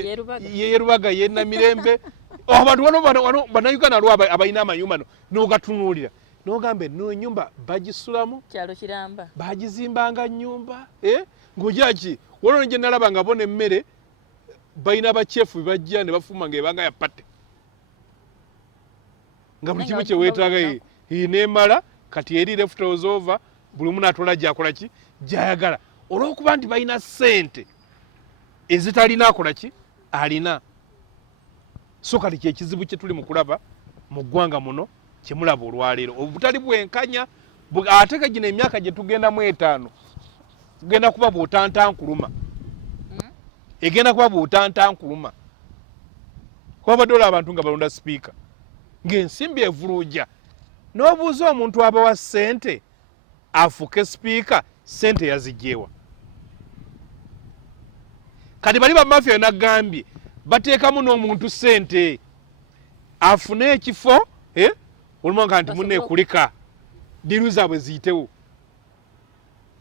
yerubaga yennamirembe abantu wano bannayuganda lwo abalina amayumba n'ogatunuulira n'ogamba eno ennyumba bagisulamu kyalo kiramba bagizimbanga nnyumba ng'ojja ki waliwo gye nalaba nga bona emmere balina bachefu bajja ne bafuma ng'ebanga ya pate nga buli kimu kye weetaaga neemala kati eri left over buli omu n'atwala gy'akola ki gy'ayagala olw'okuba nti balina ssente ezitalina akola ki alina so kati kyekizibu kye tuli mu kulaba mu ggwanga muno kye mulaba olwaleero obutali bwenkanya ate kagino emyaka gye tugendamu 5 tugenda kuba bw'otantankuluma egenda kuba bw'otantankuluma kuba badola abantu nga balonda sipiika ng'ensimbi evuluuja n'obuuza omuntu abawa ssente afuke sipiika ssente yazigyewa kati bali bamafiya nagambye bateekamu n'omuntu ssente afune ekifo olumanga nti munneekulika diru zaabwe ziyitewo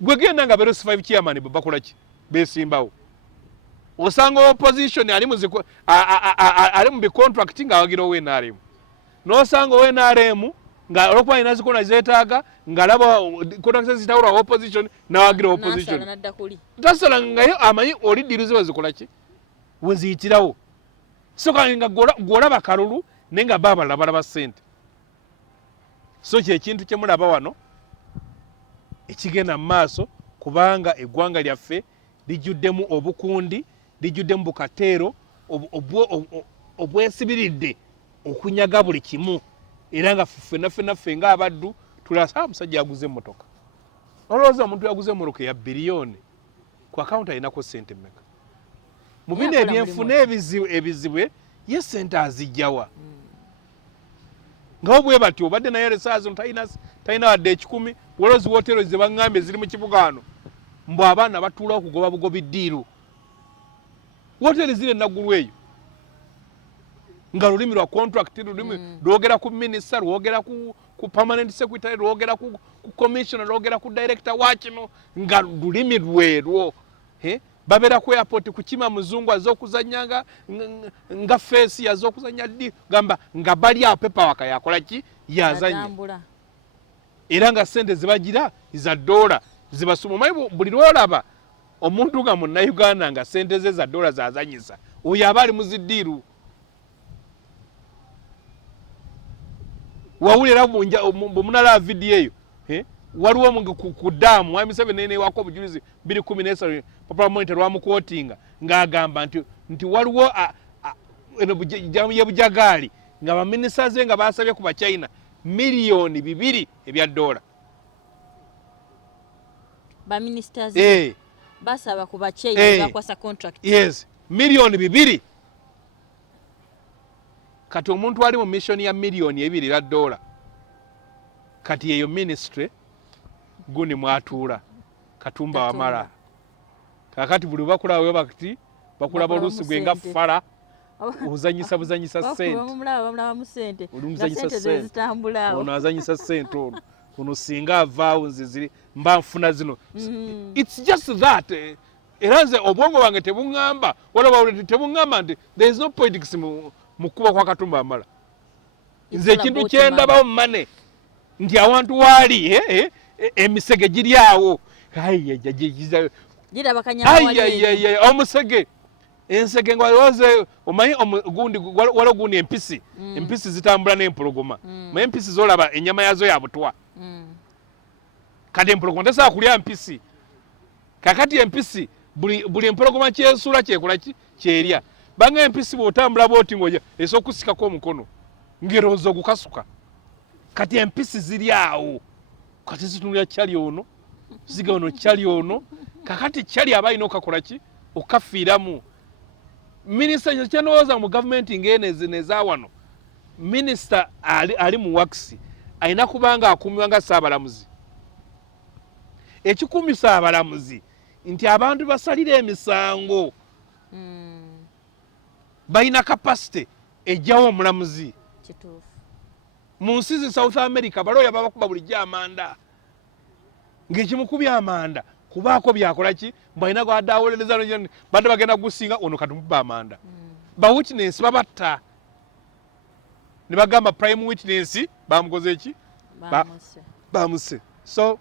gwe genda nga berosi 5 chairman bwe bakola ki beesimbawo osanga opposition ali mu bicontract nga awagira ONRM n'osanga ONRM nga olwokuba alina zikona zeetaaga ng'alaba contract zitawula opposition n'awagira opposition tasala ngayo amanyi oli diru ze wezikola ki weziyitirawo so nga gw'olaba kalulu naye nga baabalala balaba ssente so kyekintu kye mulaba wano ekigenda mu maaso kubanga eggwanga lyaffe lijjuddemu obukundi lijjuddemu bukateero obwesibiridde okunyaga buli kimu era nga ffenna ng'abaddu tulasa omusajja yaguze emmotoka olowooza omuntu yaguze emmotoka ya biliyoni ku akawunti alinako ssente mmeka mu bino ebyenfuna ebizibwe ye ssente azijjawa nga bwe bati obadde naye lesaazi talina wadde 10 walozi wotero ze baŋŋambye ziri mu kibuga wano mbw abaana batuula okugoba bugobi ddiiru woteri ziri enaggulu eyo nga lulimi lwa contract lulimi lwogera ku minister lwogera ku permanent secretary lwogera ku commissioner lwogera ku director wakino nga lulimi lwerwo babeera ku airport kukima muzungu az'okuzanyanga nga face yaz'okuzanya ddi gamba nga bali awo pepawaka yakola ki yazanya era nga ssente zibagira za dola zibasuma omanyi buli lwolaba omuntu nga munnayuganda nga ssente ze za dola zazanyisa oyo aba ali muziddiiru wawulira bwemunalaba vidiyo eyo waliwo ku ddaamu mwami Museveni newako obujulizi 2013 papa monitor lwamukwotinga ng'agamba nti waliwo ye bujagaali nga baminisita ze nga basabye ku Bachina miliyoni 2 ebya dola baminisita ze basaba ku Bachina bakwasa contract yes miliyoni 2 kati omuntu ali mu mission ya miliyoni 2 ya dola kati eyo ministry guni mwatuula Katumba wamala kakati buli bakulawe bakati bakulaba olusi gwenga fala buzanyisa sente bamulaba mu sente nga zitambula ono azanyisa sente ono singa avaawo nze ziri mba nfuna zino it's just that eranze obwongo wange tebuŋŋamba wala tebuŋŋamba nti there is no politics mu kuba kwa Katumba wamala nze ekintu kyendabawo mane nti awantu waali emisege giri awo omusege ensege ngwalooze omanyi waliwo gundi empisi zitambula n'empologoma maye empisi zolaba ennyama yazo ya butwa kati empologoma tesobola kulya mpisi kakati empisi buli empologoma kyesuula kyekola kyerya banga empisi bw'otambula bwoti ngoja esobola okusikako omukono ng'erowooza ogukasuka kati empisi ziri awo kati zitunulira kyali ono ziga ono kyali ono kakati kyali aba alina okakola ki okafiiramu minisita kyanowooza mu gavumenti ng'eneza wano minisita ali mu wakisi alina kubanga akuumibwa nga ssaabalamuzi ekikuumisa abalamuzi nti abantu basalira emisango balina capacity ejjawo omulamuzi kituufu mu nsi zi South America balooya babakuba bulijjo amanda ng'ekimukubya amanda kubaako byakola ki balina gwadde awolereza badde bagenda gusinga ono katumuba amanda ba witness babatta ne bagamba prime witness bamukoze ki bamuse so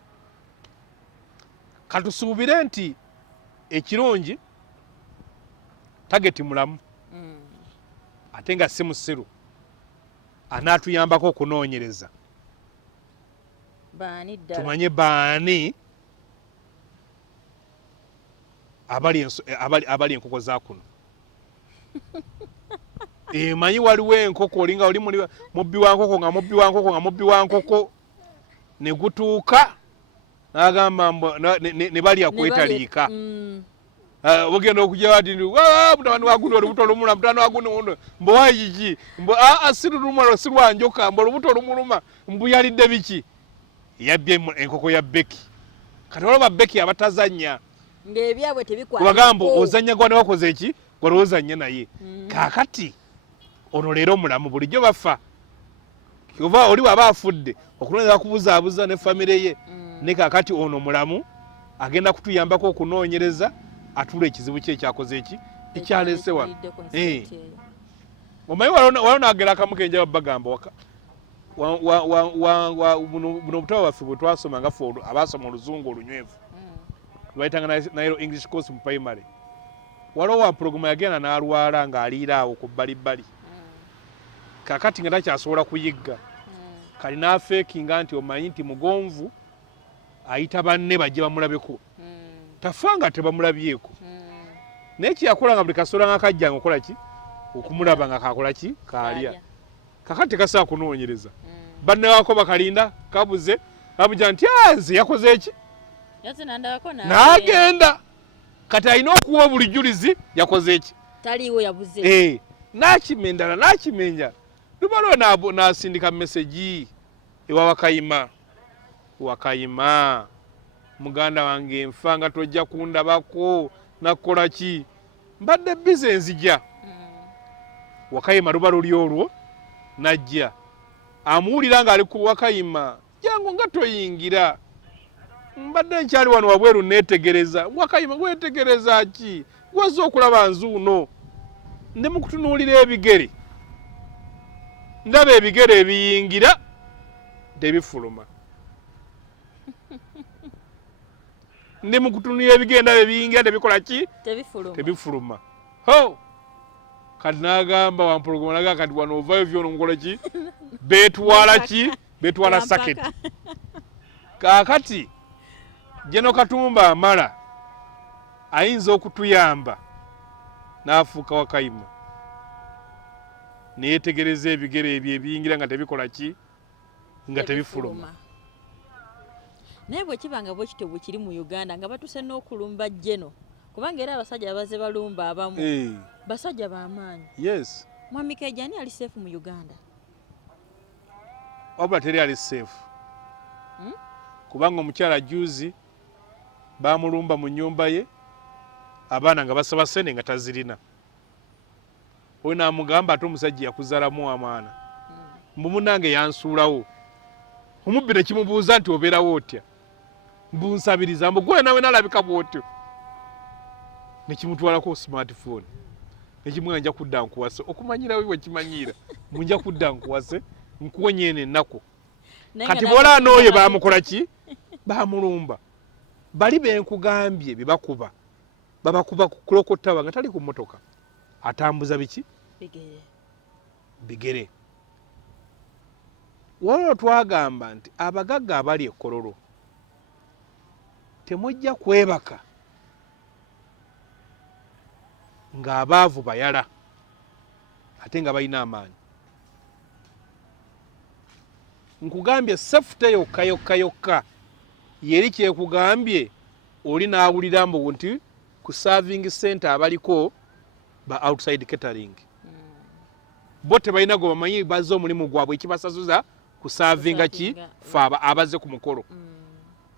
katusuubire nti ekirungi tageti mulamu ate nga si musiru anaatuyambako okunoonyereza tumanye baani abali enkoko za kuno emanyi waliwo enkoko olinga oli mubbi wa nkoko nga mubbi wa nkoko nga mubbi wa nkoko ne gutuuka n'agamba ne balya kwetaliika bugenda okujja bati mutabani wagundi olubuto olumuluma mutabani wagundi mbuwayi kiki siruluma sirwanjoka mbu olubuto olumuluma mbuyalidde biki yabbye enkoko ya Beki kati olaba Beki abatazanya ng'ebyabwe tebikwata kubagamba ozanya gwa newakoze eki gwalowozanya naye kaakati ono leero mulamu bulijjo bafa oba oli waba afudde okunoonyeza kubuzaabuza ne famire ye ne kaakati ono mulamu agenda kutuyambako okunoonyereza atula ekizibu kye ekyakoze eki ekyalese wano omanyi waliwo naagera akamu kenja bagamba buno obutabo baffe bwe twasoma nga ffe abaasoma oluzungu olunywevu lwayitanga Nairo English course mu primary waliwo wa programu yagenda n'alwala ng'aliira awo ku bbalibbali kakati nga takyasobola kuyigga kali n'afeekinga nti omanyi nti mugonvu ayita banne bajje bamulabeko tafa nga tebamulabyeko naye kyeyakola nga buli kasola nga kajjanga okola ki okumulaba nga kakola ki kaalya kakati tekasaa kunoonyereza banne wako bakalinda kabuze babuja nti nze yakoze eki n'agenda kati alina okuwa obulijulizi yakoze eki taliiwo yabuze n'akimendala n'akimenya lubalwo n'asindika meseji ewa wakayima muganda wange nfa nga tojja kundabako nakola ki mbadde bize nzija wakayima luba luli olwo najja amuwulira nga ali ku wakayima jangu nga toyingira mbadde nkyali wano wabweru neetegereza wakayima wetegereza ki gwaza okulaba nzuuno ndi mu kutunuulira ebigere ndaba ebigere ebiyingira tebifuluma ndi mu kutunuulira ebigere ndaba ebiyingira tebikola ki tebifuluma ho kati n'agamba wampologoma naga kati wano ovayo vyono nkola ki beetwala ki beetwala saketi kaakati Jeno Katumba amala ayinza okutuyamba n'afuuka wakayima neyetegereza ebigere ebyo ebiyingira nga tebikola ki nga tebifuluma naye bwe kibanga bwe kityo bwe kiri mu Uganda nga batuse n'okulumba Jeno kubanga era abasajja abaze balumba abamu basajja b'amaanyi yes Mwami KAIJA ani ali safe mu Uganda wabula teri ali safe kubanga omukyala juzi bamulumba mu nnyumba ye abaana nga basaba sene nga tazirina oyo n'amugamba ate omusajja yakuzaalamu amaana mbu munnange yansuulawo omubbi ne kimubuuza nti obeerawo otya mbunsabiriza mbu gwe nawe nalabika bw'otyo ne kimutwalako smartphone ne kimugamba nja kudda nkuwase okumanyira we wekimanyiira mbu nja kudda nkuwase nkuwonye eno ennaku kati bw'olaba n'oyo baamukola ki baamulumba bali benkugambye bebakuba babakuba kulokottaba nga tali ku mmotoka atambuza biki bigere waliwo twagamba nti abagagga abali ekkololo temujja kwebaka ng'abaavu bayala ate nga balina amaanyi nkugambye sefute yokka yeri kyekugambye oli n'awulira mbu nti ku serving center abaliko ba outside catering bo tebalina gwe bamanyi bazze omulimu gwabwe ekibasasuza ku serving ki faaba abaze ku mukolo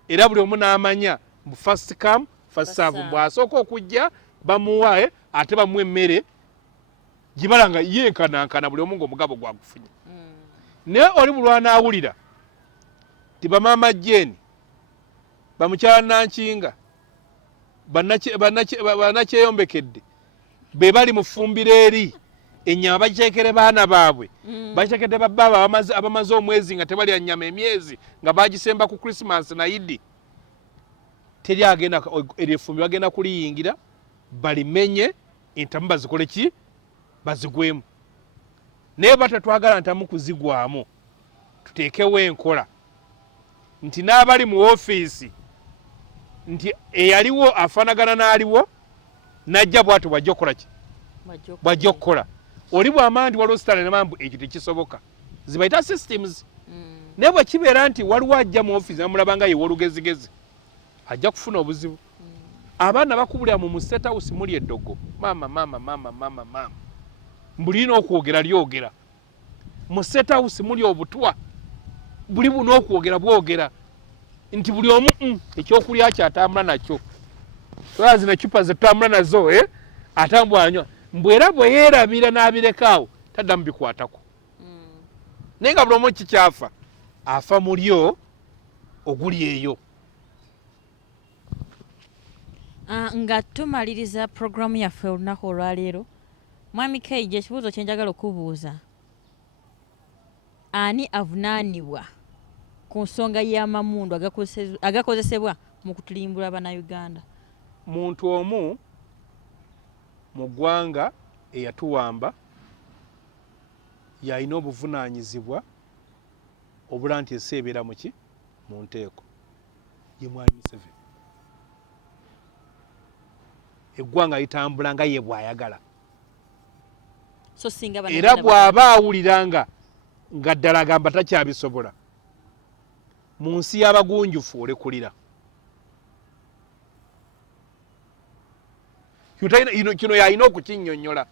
era buli omu n'amanya mu first come first serve bw'asooka okujja bamuwa ate bamuwa emmere gibala nga yenkanankana buli omu ng'omugabo gwagufunye naye oli bulwana awulira ti bamaama Jeni bamukyala Nankinga bannakyeyombekedde be bali mu ffumbiro eri ennyama bagiteekere baana baabwe bagiteekedde babbaabwe abamaze omwezi nga tebalya nnyama emyezi nga bagisemba ku Christmas na Idi teri agenda eryo effumbiro bagenda kuliyingira balimenye entamu bazikole ki bazigwemu naye batatwagala ntamu kuzigwamu tuteekewo enkola nti n'abali mu ofiisi nti eyaliwo afaanagana n'aliwo najja bwatu bwajja okukola ki bwajja okukola oli bw'amanya nti waliwo sitale namambu ekyo tekisoboka zibayita systems naye bwe kibeera nti waliwo ajja mu ofiisi namulaba nga yewa olugezigezi ajja kufuna obuzibu abaana bakubulira mu state house muli eddogo mama mbulina okwogera lyogera mu state house muli obutwa buli buno okwogera bwogera nti buli omu ekyokulya kyatambula nakyo sola zino ecupa zetutambula nazo atambula anywa mbwera bwe yeerabira n'abirekaawo taddamu bikwatako naye nga buli omu kikyafa afa mulyo oguli eyo. Nga tumaliriza programu yaffe olunaku olwaleero mwami KAIJA ekibuuzo kyenjagala okubuuza ani avunaanibwa ku nsonga y'amamundu agakozesebwa mu kutulimbula Abannayuganda? Muntu omu mu ggwanga eyatuwamba yalina obuvunaanyizibwa obula nti eseebeera mu ki mu nteeko ye mwami Museveni. Eggwanga litambula nga ye bw'ayagala era bw'aba awulira nga ddala agamba takyabisobola mu nsi y'abagunjufu olekulira. Kino yalina okukinnyonnyola.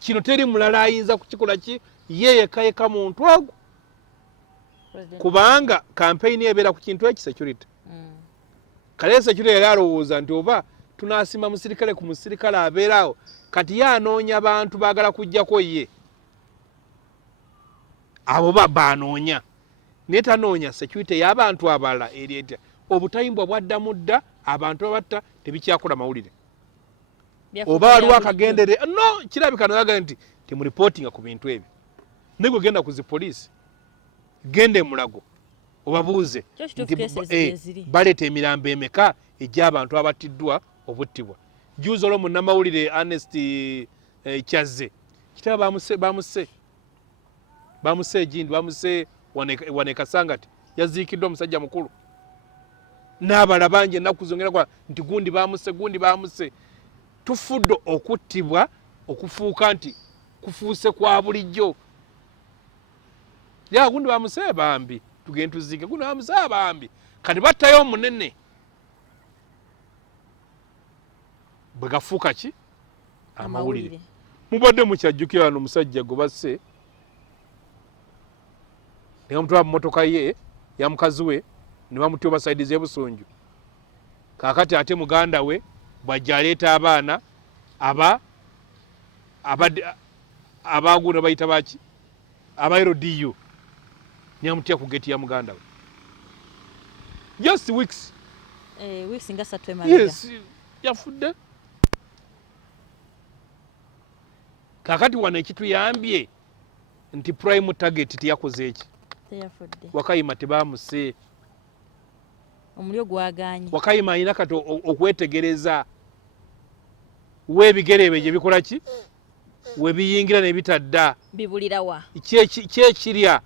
Kino teri mulala ayinza kukikola ki ye yekka muntu ogwo kubanga kampeyini ebeera ku kintu eki security. Kale security yali alowooza nti oba tunaasima musirikale ku musirikale abeerawo kati ye anoonya bantu baagala kujjako ye abo banoonya naye tanoonya security y'abantu abalala eri etya obutayimbwa bwaddamu dda abantu abatta tebikyakola mawulire oba waliwo akagendere no kirabika nayaga nti temuripootinga ku bintu ebyo naye gwe genda ku zipoliisi genda Mulago obabuuze nti baleeta emirambo emeka egy'abantu abattiddwa obuttibwa. Juuzi olwo munnamawulire Analyst Kyazze kitaba bamuse egindi bamuse wane Kasangati yaziikiddwa omusajja mukulu n'abala bangi ennaku zongera kwa nti gundi bamuse tufudde okuttibwa okufuuka nti kufuuse kwa bulijjo ya gundi bamuse bambi tugende tuziike gundi bamuse bambi kati battayo omunene bwe gafuuka ki amawulire. Mubadde mukyajjukira wano omusajja gwe basse ne bamutwala mu mmotoka ye ya mukazi we ne bamutya obasaidiza ebusunju kaakati ate muganda we bw'ajja aleeta abaana abaaguna bayita baki aba LDU ne bamutya ku geti ya muganda we just weeks nga 3 emabega. Yes yafudde. Kaakati wano ekituyambye nti prime target teyakoze eki Wakayima tebamuse omulyo gwaganye Wakayima alina kati okwetegereza weebigerebe gye bikola ki webiyingira ne bitadda bibulirawa kyekirya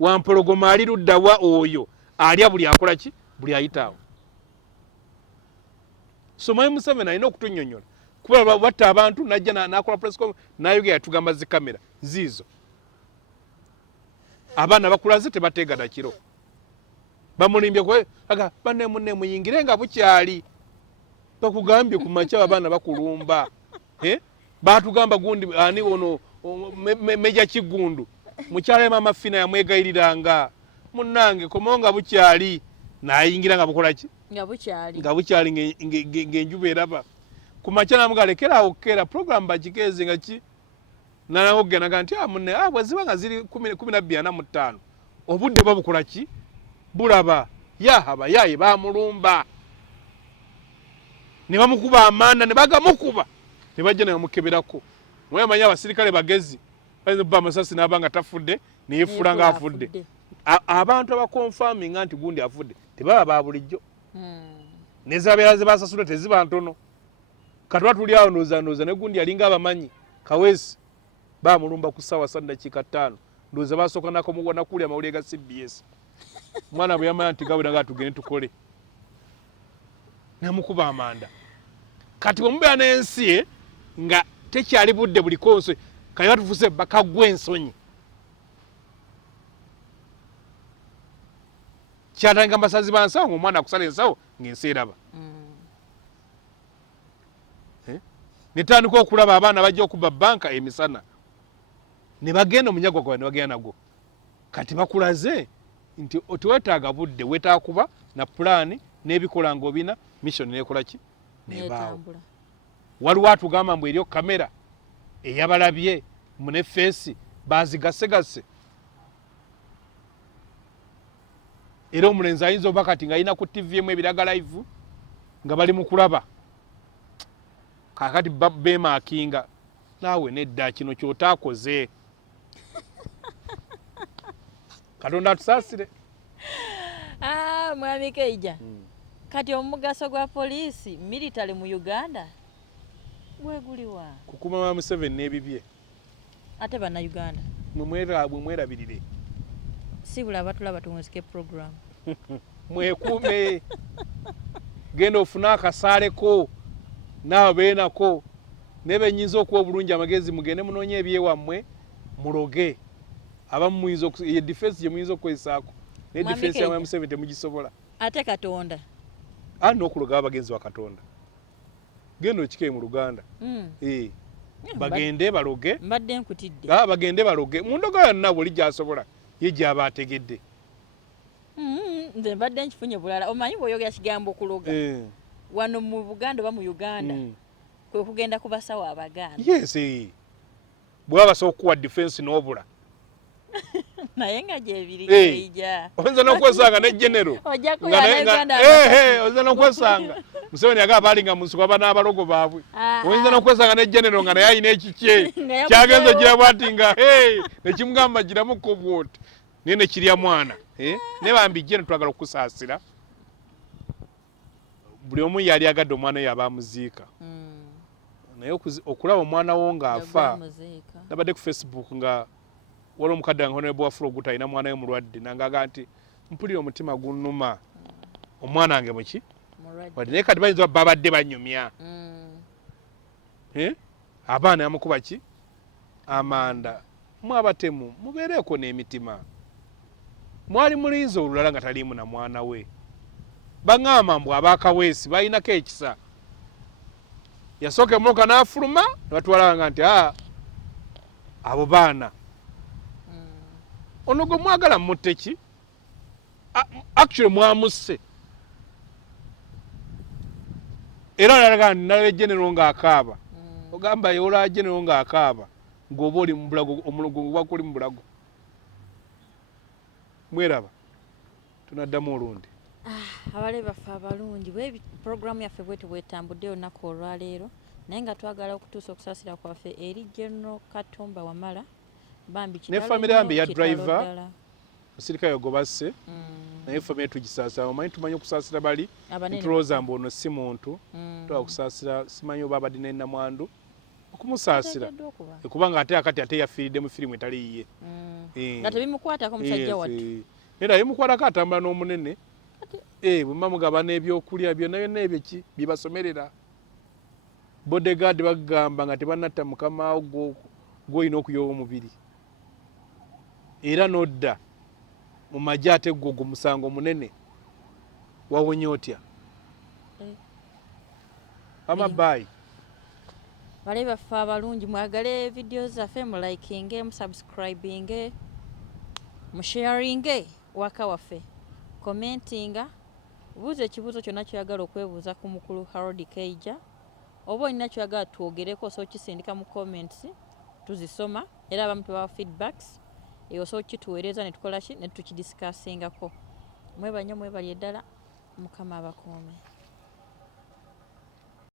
wampologoma ali luddawa oyo alya buli akola ki buli ayitaawo. So mwami Museveni alina okutunnyonnyola kuba batta abantu najja nakola press conference nayogera tugamba zi kamera ziizo abaana bakulaze tebateegana kiro bamulimbye kwe aga banne munne muyingire nga bukyali bakugambye ku makya abaana bakulumba batugamba gundi ani ono meja Kigundu mukyala mama Fina yamwegayiriranga munnange komonga bukyali nayingira nga bukola ki nga bukyali ng'enjuba eraba kumakya namugalekera okera program bagikeze nga ki nanawogena ganti munne bweziba nga ziri 12:45 obudde babukola ki bulaba yahaba yaye bamulumba ne bamukuba amanda ne bagamukuba ne bajja ne bamukeberako mwemanya abasirikale bagezi bayinza okuba amasasi n'abanga tafudde neyefula nga afudde abantu abakonfirming nti gundi afudde tebaba ba bulijjo nezabeera ze basasula teziba ntono katwa tuli awo ndowooza ne gundi yalinga abamanyi kaweesi bamulumba ku ssaawa 5:05 ndowooza basooka nakuwulira amawulire ga CBS mwana bwe yamanya nti gawera nga tugende tukole namukuba amanda kati bwemubeera n'ensi ye nga tekyali budde buli konso kali batufuse bakagwa ensonyi kyatanga basazi bansawo ng'omwana akusala ensawo ng'ensi eraba netandika okulaba abaana bajja okuba banka emisana ne bagenda omunyago gwawe ne bagenda nagwo kati bakulaze nti tewetaaga budde wetaaga kuba na pulaani n'ebikola ng'obina mission nekola ki nebaawo waliwo atugamba mbu eriyo kamera eyabalabye mune feesi bazigasegase era omulenzi ayinza oba kati ng'alina ku TV emu ebiraga live nga bali mu kulaba kakati beemaakinga naawe nedda kino kyotaakoze katonda atusaasire mwami Kaija kati omugaso gwa poliisi military mu Uganda gweguliwa kukuma ma Museveni n'ebibye ate bana Uganda mwerabirire sibula abatulaba tumuzike program mwekuume genda ofuna akasaaleko naawe beenako nebenyinza okuwa obulungi amagezi mugende munoonye ebyewammwe muloge abamu muyinza ye defense gye muyinza okukozesaako ne defense ya Museveni temugisobola ate Katonda n'okuloga abagenzi wa Katonda genda okike mu Luganda bagende baloge mbadde nkutidde bagende baloge mundoga yonna buli gy'asobola ye gy'aba ategedde nze mbadde nkifunye bulala omanyi bw'oyogera kigambo okuloga wano mu Buganda oba mu Uganda kwe kugenda ku basawo Abaganda yes bw'abasobola okuwa defense n'obula naye nga gyebiri Kaija oyinza n'okwesanga ne genero oyinza n'okwesanga Museveni agamba balinga mu nsuku aba n'abalogo baabwe oyinza n'okwesanga ne genero nga naye alina ekikye kyagenza ogira bwati nga nekimugamba giramuko bwoti naye nekirya mwana ne bambi gye netwagala okusaasira buli omu yali agadde omwana we abamuziika naye okulaba omwana wo ng'afa nabadde ku Facebook nga waliwo omukadde nga Honorable Wafula Oguta alina mwana we mulwadde nangaga nti mpulira omutima gunnuma omwana wange muki wadde naye kati bayinza babadde banyumya abaana yamukuba ki amanda mwabatemu mubeereeko n'emitima mwali mulinzi olulala nga taliimu na mwana we baŋŋamba mbu abaakaweesi balinako ekisa yasooka emmotoka n'afuluma ne batwalanga nti abo baana ono gwe mwagala mutte ki actually mwamusse era nalaga nti nalaba genero ng'akaaba ogamba yola genero ng'akaaba ng'oba oli mu bulago omulogo gwako oli mu bulago mweraba tunaddamu olundi abale baffe abalungi programu yaffe bwete bwetambudde olunaku olwaleero naye nga twagala okutuusa okusaasira kwaffe eri General Katumba Wamala bambi ne famire yambi ya driver musirikale yogobasse naye famire tugisaasira omanyi tumanyi okusaasira bali ntulowooza mbu ono si muntu tuwa okusaasira simanyi oba abadde ne nnamwandu okumusaasira kubanga ate akati ate yafiiridde mu firimu etali yiye nga tebimukwatako musajja wattu era bimukwatako atambula n'omunene bwe mugaba n'ebyokulya byonna byonna ebyo ki byebasomerera bodyguard bagamba nga tebanatta mukamaawo gw'olina okuyoba omubiri era n'odda mu magye ate gwo musango munene wawonye otya amabaayi bale baffe abalungi mwagale vidiyo zaffe mulikinge musubscribinge musharinge waka waffe commentinga buuza ekibuuzo kyonna kyoyagala okwebuuza ku mukulu Harold Kaija oba olina kyoyagala twogereko osobola okisindika mu comments tuzisoma era abamu tubawa feedbacks eyo osobola okituweereza ne tukola ki ne tukidiscussingako mwebale ddala mukama abakuume